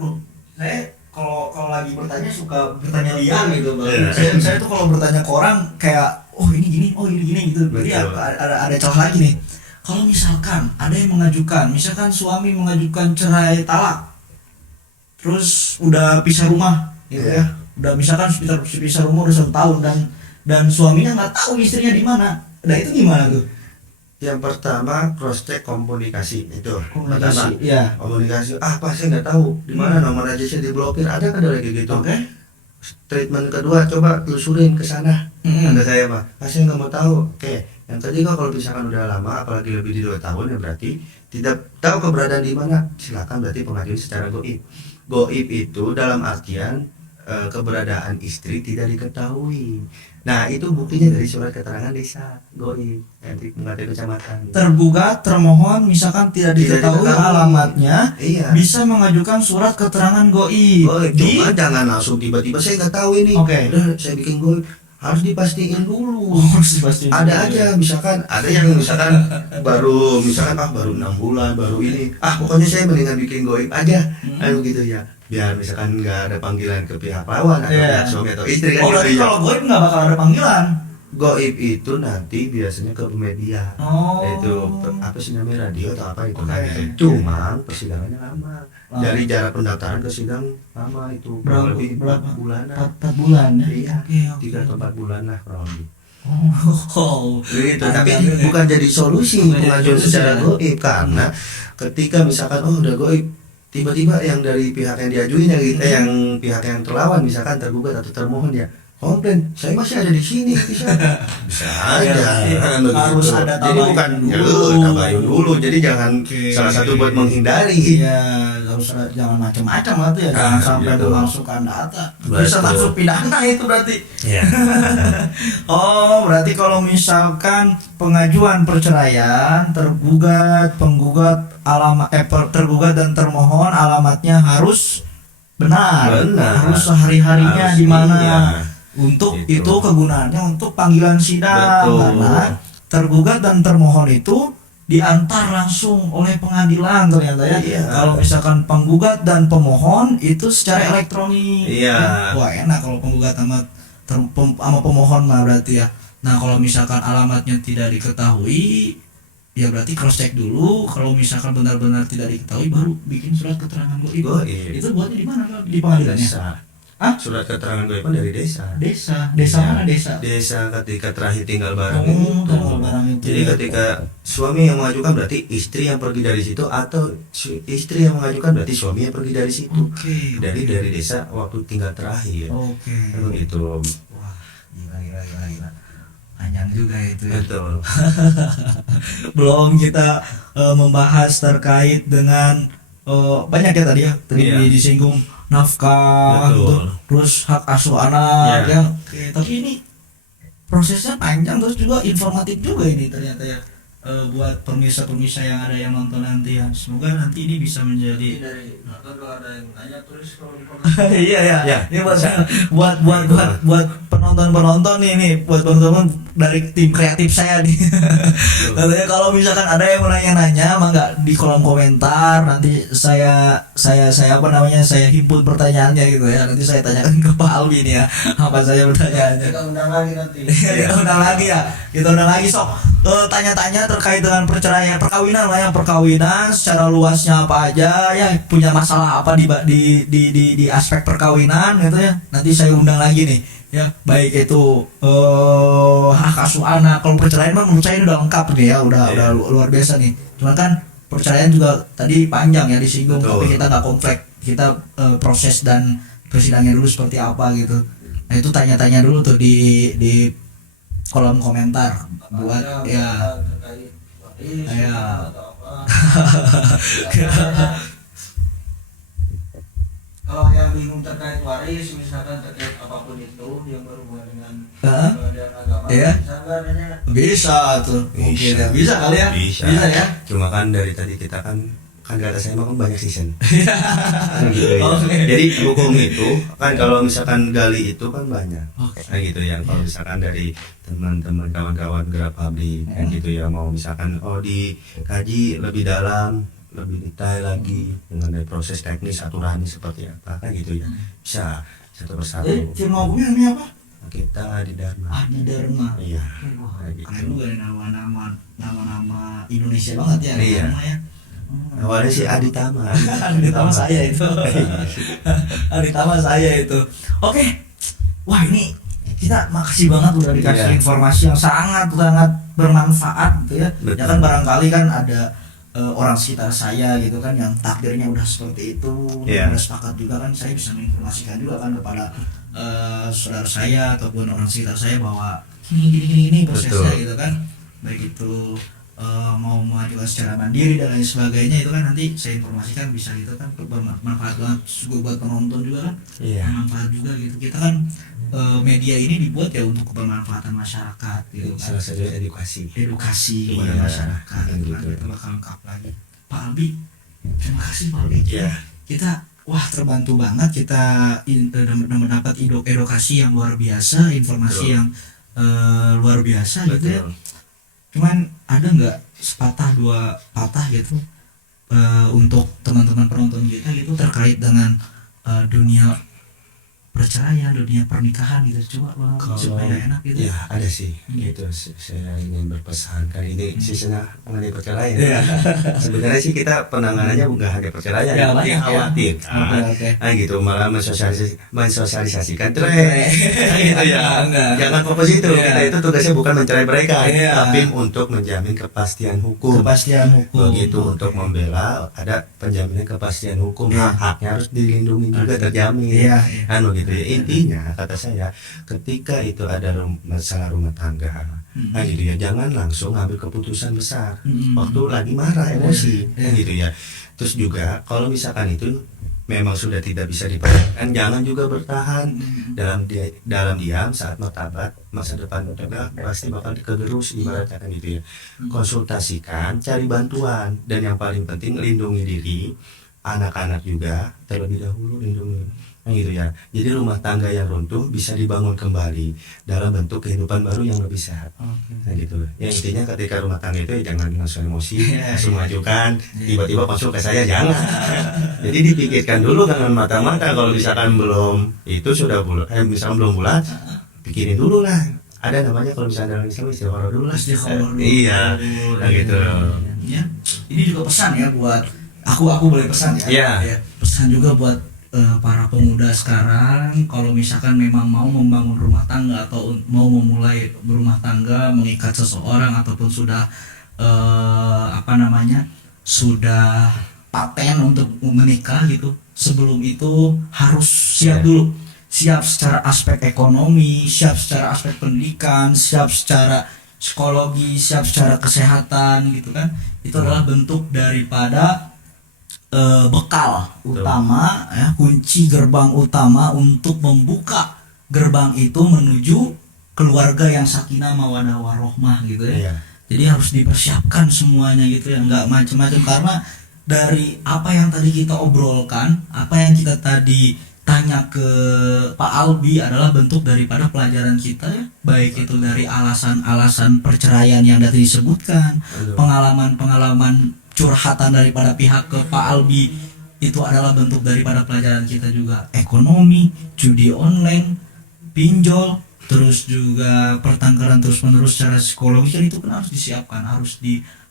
loh, saya kalau lagi bertanya suka bertanya liar gitu Bang. Iya. Saya tuh kalau bertanya ke orang kayak oh ini gini gitu. Jadi Betul. ada celah lagi nih. Kalau misalkan ada yang mengajukan, misalkan suami mengajukan cerai talak, terus udah pisah rumah gitu Iya. ya, udah misalkan pisah rumah udah 1 tahun dan suaminya nggak tahu istrinya di mana. Nah itu gimana tuh? Yang pertama cross check komunikasi itu. Pertama, ya. komunikasi, apa saya nggak tahu di mana nomor aja saya diblokir, ada kan dari kayak gitu. Oke. Treatment kedua, coba telusurin ke sana. Mm-mm. Kata saya mah, saya nggak mau tahu. Oke. Yang ketiga kalau misalkan udah lama, apalagi lebih di 2 tahun ya berarti tidak tahu keberadaan di mana, silakan berarti pengajuan secara goib. Goib itu dalam artian keberadaan istri tidak diketahui. Nah itu buktinya dari surat keterangan desa goib, nanti mengatur kecamatan. Tergugat, termohon misalkan tidak diketahui alamatnya, Iya. bisa mengajukan surat keterangan goib. Goib, cuma jangan langsung tiba-tiba saya nggak tahu ini. Oke. Udah saya bikin goib, harus dipastiin dulu. Harus dipastiin. Ada aja misalkan, ada yang misalkan baru 6 bulan baru ini, pokoknya saya mendingan bikin goib aja, gitu ya, biar misalkan nggak ada panggilan ke pihak lawan atau Iya. pihak suami atau istri kan Oh berarti gitu ya. kalau goib nggak bakal ada panggilan. Goib itu nanti biasanya ke media, Oh. itu apa sih namanya, radio atau apa itu kan. Oke. Cuma persidangannya lama, Lama. dari jarak pendaftaran ke sidang lama itu kurang lebih 4 bulanan. 4 bulan ya. Iya, Oke. 3 atau 4 bulan lah kurang lebih. Oh. Gitu. Tapi bukan jadi solusi pengajuan secara goib, karena ketika misalkan udah goib, tiba-tiba yang dari pihak yang diajuin yang pihak yang terlawan misalkan tergugat atau termohon ya komplain, saya masih ada di sini, bisa aja. Harus Begitu. ada Jadi bukan tabayun dulu. tabayun dulu, jadi jangan Oke. salah satu buat menghindari. Iya, nggak usah, jangan macam-macam lah tuh ya, jangan sampai gitu. memasukkan data, Betul. bisa masuk pidana itu berarti. Ya. Oh, berarti kalau misalkan pengajuan perceraian, penggugat tergugat dan termohon alamatnya harus benar. Harus sehari-harinya Harus, di mana. iya. Untuk Gitu. itu kegunaannya untuk panggilan sidang. Betul. Karena tergugat dan termohon itu diantar langsung oleh pengadilan ternyata ya. Iya. Kalau misalkan penggugat dan pemohon itu secara elektronik. Iya. Wah, enak kalau penggugat sama sama pemohon mah berarti ya. Nah, kalau misalkan alamatnya tidak diketahui, ya berarti cross check dulu. Kalau misalkan benar-benar tidak diketahui, baru bikin surat keterangan goib. Goib. Itu buatnya di mana, Kak? Di pengadilannya? Desa. Hah? Surat keterangan goib dari desa. Desa Iya. mana desa? Desa ketika terakhir tinggal bareng Oh, itu. tinggal bareng itu. Jadi ketika suami yang mengajukan berarti istri yang pergi dari situ, atau istri yang mengajukan berarti suami yang pergi dari situ. Oke. Dari desa waktu tinggal terakhir. Oke. Kan begitu. Wah, gila. Panjang juga itu ya. Betul. Belum kita membahas terkait dengan banyak ya tadi ya. Tadi Iya. disinggung nafkah, Betul. terus hak asuh anak Iya. ya. Oke, tapi ini prosesnya panjang, terus juga informatif juga ini ternyata ya. Buat pemirsa-pemirsa yang ada yang nonton nanti ya, semoga nanti ini bisa menjadi Dari nonton kalau ada yang tanya tulis kalau di komen. iya ya. Ya, Ini buat penonton nih, buat teman-teman dari tim kreatif saya nih. Katanya kalau misalkan ada yang mau nanya-nanya, mangga di kolom komentar, nanti saya apa namanya, saya himpun pertanyaannya gitu ya. Nanti saya tanyakan ke Pak Albi nih ya, apa saya pertanyaannya. Kita undang lagi nanti. Kita undang lagi ya. Kita undang lagi tanya-tanya terkait dengan perkawinan lah ya, perkawinan secara luasnya apa aja ya, punya masalah apa di aspek perkawinan gitu ya. Nanti saya undang lagi nih ya, baik itu hak asuh anak. Kalau perceraian mah menurut saya ini udah lengkap nih ya, udah luar biasa nih. Cuma kan perceraian juga tadi panjang ya disinggung. Betul. Tapi kita nggak kompleks, kita proses dan persidangannya dulu seperti apa gitu. Nah, itu tanya-tanya dulu tuh di kolom komentar buat ya. Terkait waris, Ya. atau apa. Kalau yang bingung terkait waris, misalkan terkait apapun itu yang berhubungan dengan Hah? dan agama, Iya. bisa nggak nanya? Bisa tuh mungkin ya, bisa kali ya, Bisa. ya. Cuma kan dari tadi kita kan kata saya mah kan banyak season. Kan gitu ya. Oke. Jadi hukum itu kan kalau misalkan gali itu kan banyak. Oke. Nah gitu ya. Kalau misalkan dari teman-teman kawan-kawan gerak publik kan gitu ya, mau misalkan dikaji lebih dalam, lebih detail lagi mengenai proses teknis aturannya seperti apa kan gitu ya. Bisa satu persatu. Firma hukumnya namanya apa? Kita di Dharma. Adi Dharma. Iya. Wah, Kayak gitu. keren juga nih nama-nama Indonesia banget ya. Iya. Namanya. Awalnya sih Adi Tama. Adi Tama saya itu. Adi Tama saya itu. Oke. Wah, ini kita makasih banget udah dikasih Iya. informasi yang sangat bermanfaat gitu ya. Betul. Ya kan barangkali kan ada orang sekitar saya gitu kan yang takdirnya udah seperti itu, Iya. udah sepakat juga kan, saya bisa menginformasikan juga kan kepada saudara saya ataupun orang sekitar saya bahwa gini prosesnya Betul. gitu kan, baik itu mau mengajukan secara mandiri dan lain sebagainya, itu kan nanti saya informasikan bisa gitu kan, bermanfaat banget juga buat penonton juga kan, Iya. bermanfaat juga gitu. Kita kan media ini dibuat ya untuk kebermanfaatan masyarakat gitu kan, Salah satu edukasi. edukasi kepada Iya, masyarakat gitu kan, gitu. itu bakal lengkap lagi. Pak Albi, terima kasih Pak Albi. Iya. Kita terbantu banget, kita mendapat edukasi yang luar biasa, informasi Betul. yang luar biasa gitu ya. Betul. Cuman ada nggak sepatah dua patah gitu untuk teman-teman penonton kita gitu terkait dengan dunia perceraian, dunia pernikahan gitu, coba Bang, Kalau- supaya enak gitu. Ya ada sih gitu. Saya ingin berpesan kali ini sisinya mengenai perceraian. Iya. Sebenarnya sih kita penanganannya bukan hanya perceraian, Ya, yang banyak ya. khawatir. Oke. Nah gitu, malah mensosialisasikan cerai. Iya, Gitu ya. enggak. Jangan fokus itu. Iya. Kita itu tugasnya bukan mencerai mereka, Iya. tapi untuk menjamin kepastian hukum. Kepastian hukum. Begitu untuk membela ada penjaminan kepastian hukum, Iya. hak-haknya harus dilindungi juga, terjamin. Iya. Kan begitu ya. Intinya kata saya, ketika itu ada masalah rumah tangga, nah gitu ya, jangan langsung ambil keputusan besar Mm-mm. waktu lagi marah, emosi. Iya. Kan gitu ya. Terus juga kalau misalkan itu memang sudah tidak bisa dipertahankan, jangan juga bertahan dalam diam saat martabat masa depan juga pasti bakal kegerus ibaratnya kan gitu ya. Konsultasikan, cari bantuan, dan yang paling penting lindungi diri, anak-anak juga terlebih dahulu lindungi. Nah gitu ya. Jadi rumah tangga yang runtuh bisa dibangun kembali dalam bentuk kehidupan baru yang lebih sehat. Nah gitu. Ya intinya ketika rumah tangga itu ya jangan langsung emosi, langsung majukan, tiba-tiba konsul ke saya, jangan. Jadi dipikirkan dulu dengan mata-mata. Kalau misalkan belum itu sudah bulat, misalkan belum bulat, pikirin dulu lah. Ada namanya kalau misalnya dalam Islam istikharah dulu lah. Iya. Nah gitu. Ya. Ini juga pesan ya buat aku boleh pesan ya. Iya. Ya, pesan juga buat para pemuda sekarang, kalau misalkan memang mau membangun rumah tangga atau mau memulai berumah tangga, mengikat seseorang ataupun sudah sudah paten untuk menikah gitu, sebelum itu harus siap dulu, siap secara aspek ekonomi, siap secara aspek pendidikan, siap secara psikologi, siap secara kesehatan gitu kan. Itu adalah bentuk daripada bekal utama ya, kunci gerbang utama untuk membuka gerbang itu menuju keluarga yang sakinah mawadah warohmah gitu ya. Jadi harus dipersiapkan semuanya gitu ya, nggak macam-macam, karena dari apa yang tadi kita obrolkan, apa yang kita tadi tanya ke Pak Albi adalah bentuk daripada pelajaran kita ya, baik itu dari alasan-alasan perceraian yang tadi disebutkan, pengalaman-pengalaman curhatan daripada pihak ke Pak Albi, itu adalah bentuk daripada pelajaran kita juga. Ekonomi, judi online, pinjol, terus juga pertengkaran terus menerus secara psikologis, itu kan harus disiapkan,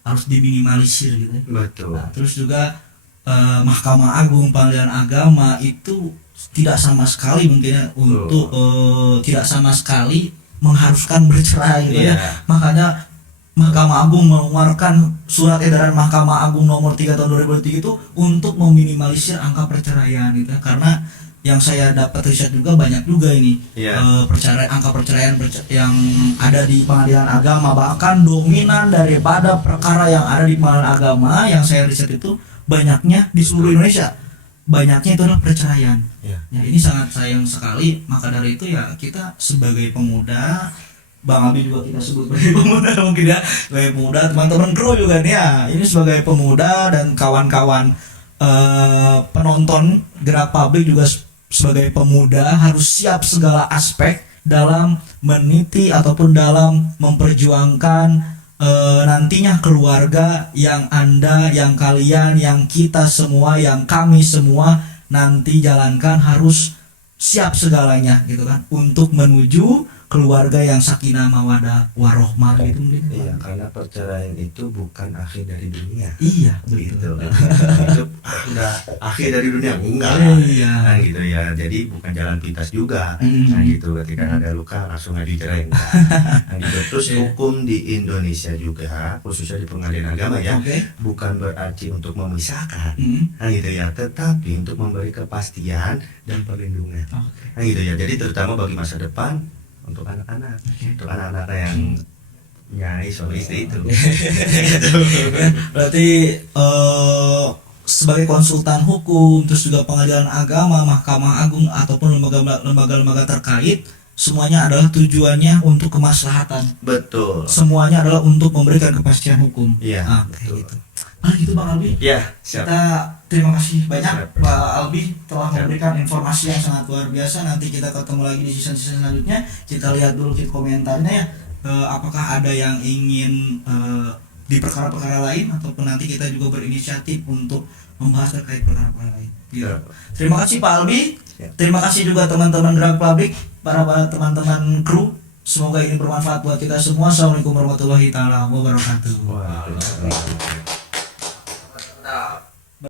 harus diminimalisir gitu. Betul. Nah, terus juga Mahkamah Agung, pengadilan agama itu tidak sama sekali mungkin ya, untuk tidak sama sekali mengharuskan bercerai gitu ya. Makanya Mahkamah Agung mengeluarkan surat edaran Mahkamah Agung nomor 3 tahun 2003 itu untuk meminimalisir angka perceraian gitu ya. Karena yang saya dapat riset juga banyak juga ini angka perceraian yang ada di pengadilan agama, bahkan dominan daripada perkara yang ada di pengadilan agama yang saya riset itu banyaknya di seluruh Indonesia, banyaknya itu adalah perceraian. Ya, ini sangat sayang sekali. Maka dari itu ya kita sebagai pemuda, Bang Abi juga kita sebut sebagai pemuda mungkin ya, sebagai pemuda, teman-teman kru juga nih ya, ini sebagai pemuda dan kawan-kawan penonton Gerak Publik juga sebagai pemuda harus siap segala aspek dalam meniti ataupun dalam memperjuangkan nantinya keluarga yang Anda, yang kalian, yang kita semua, yang kami semua nanti jalankan, harus siap segalanya gitu kan untuk menuju keluarga yang sakinah mawadah warohmah gitu. Iya, karena perceraian itu bukan akhir dari dunia. Iya, gitu. Itu udah akhir dari dunia enggak. Iya. Nah gitu ya. Jadi bukan jalan pintas juga. Nah gitu, ketika ada luka langsung aja dicerai. Nah gitu. Terus hukum di Indonesia juga, khususnya di pengadilan agama ya, bukan berarti untuk memisahkan. Nah gitu ya, tetapi untuk memberi kepastian dan perlindungan. Nah gitu ya. Jadi terutama bagi masa depan, untuk anak-anak, untuk anak-anak yang nyai suami istri itu. Berarti sebagai konsultan hukum, terus juga pengadilan agama, Mahkamah Agung ataupun lembaga-lembaga terkait, semuanya adalah tujuannya untuk kemaslahatan. Betul. Semuanya adalah untuk memberikan kepastian hukum. Iya. Betul. Gitu. Gitu Bang Albi. Iya. Siap. Kita terima kasih banyak Pak Albi telah memberikan informasi yang sangat luar biasa. Nanti kita ketemu lagi di season selanjutnya. Kita lihat dulu komentarnya ya. Apakah ada yang ingin di perkara-perkara lain, ataupun nanti kita juga berinisiatif untuk membahas terkait perkara-perkara lain. Gitu. Terima kasih Pak Albi. Terima kasih juga teman-teman Gerak Publik, para teman-teman kru. Semoga ini bermanfaat buat kita semua. Assalamualaikum warahmatullahi wabarakatuh.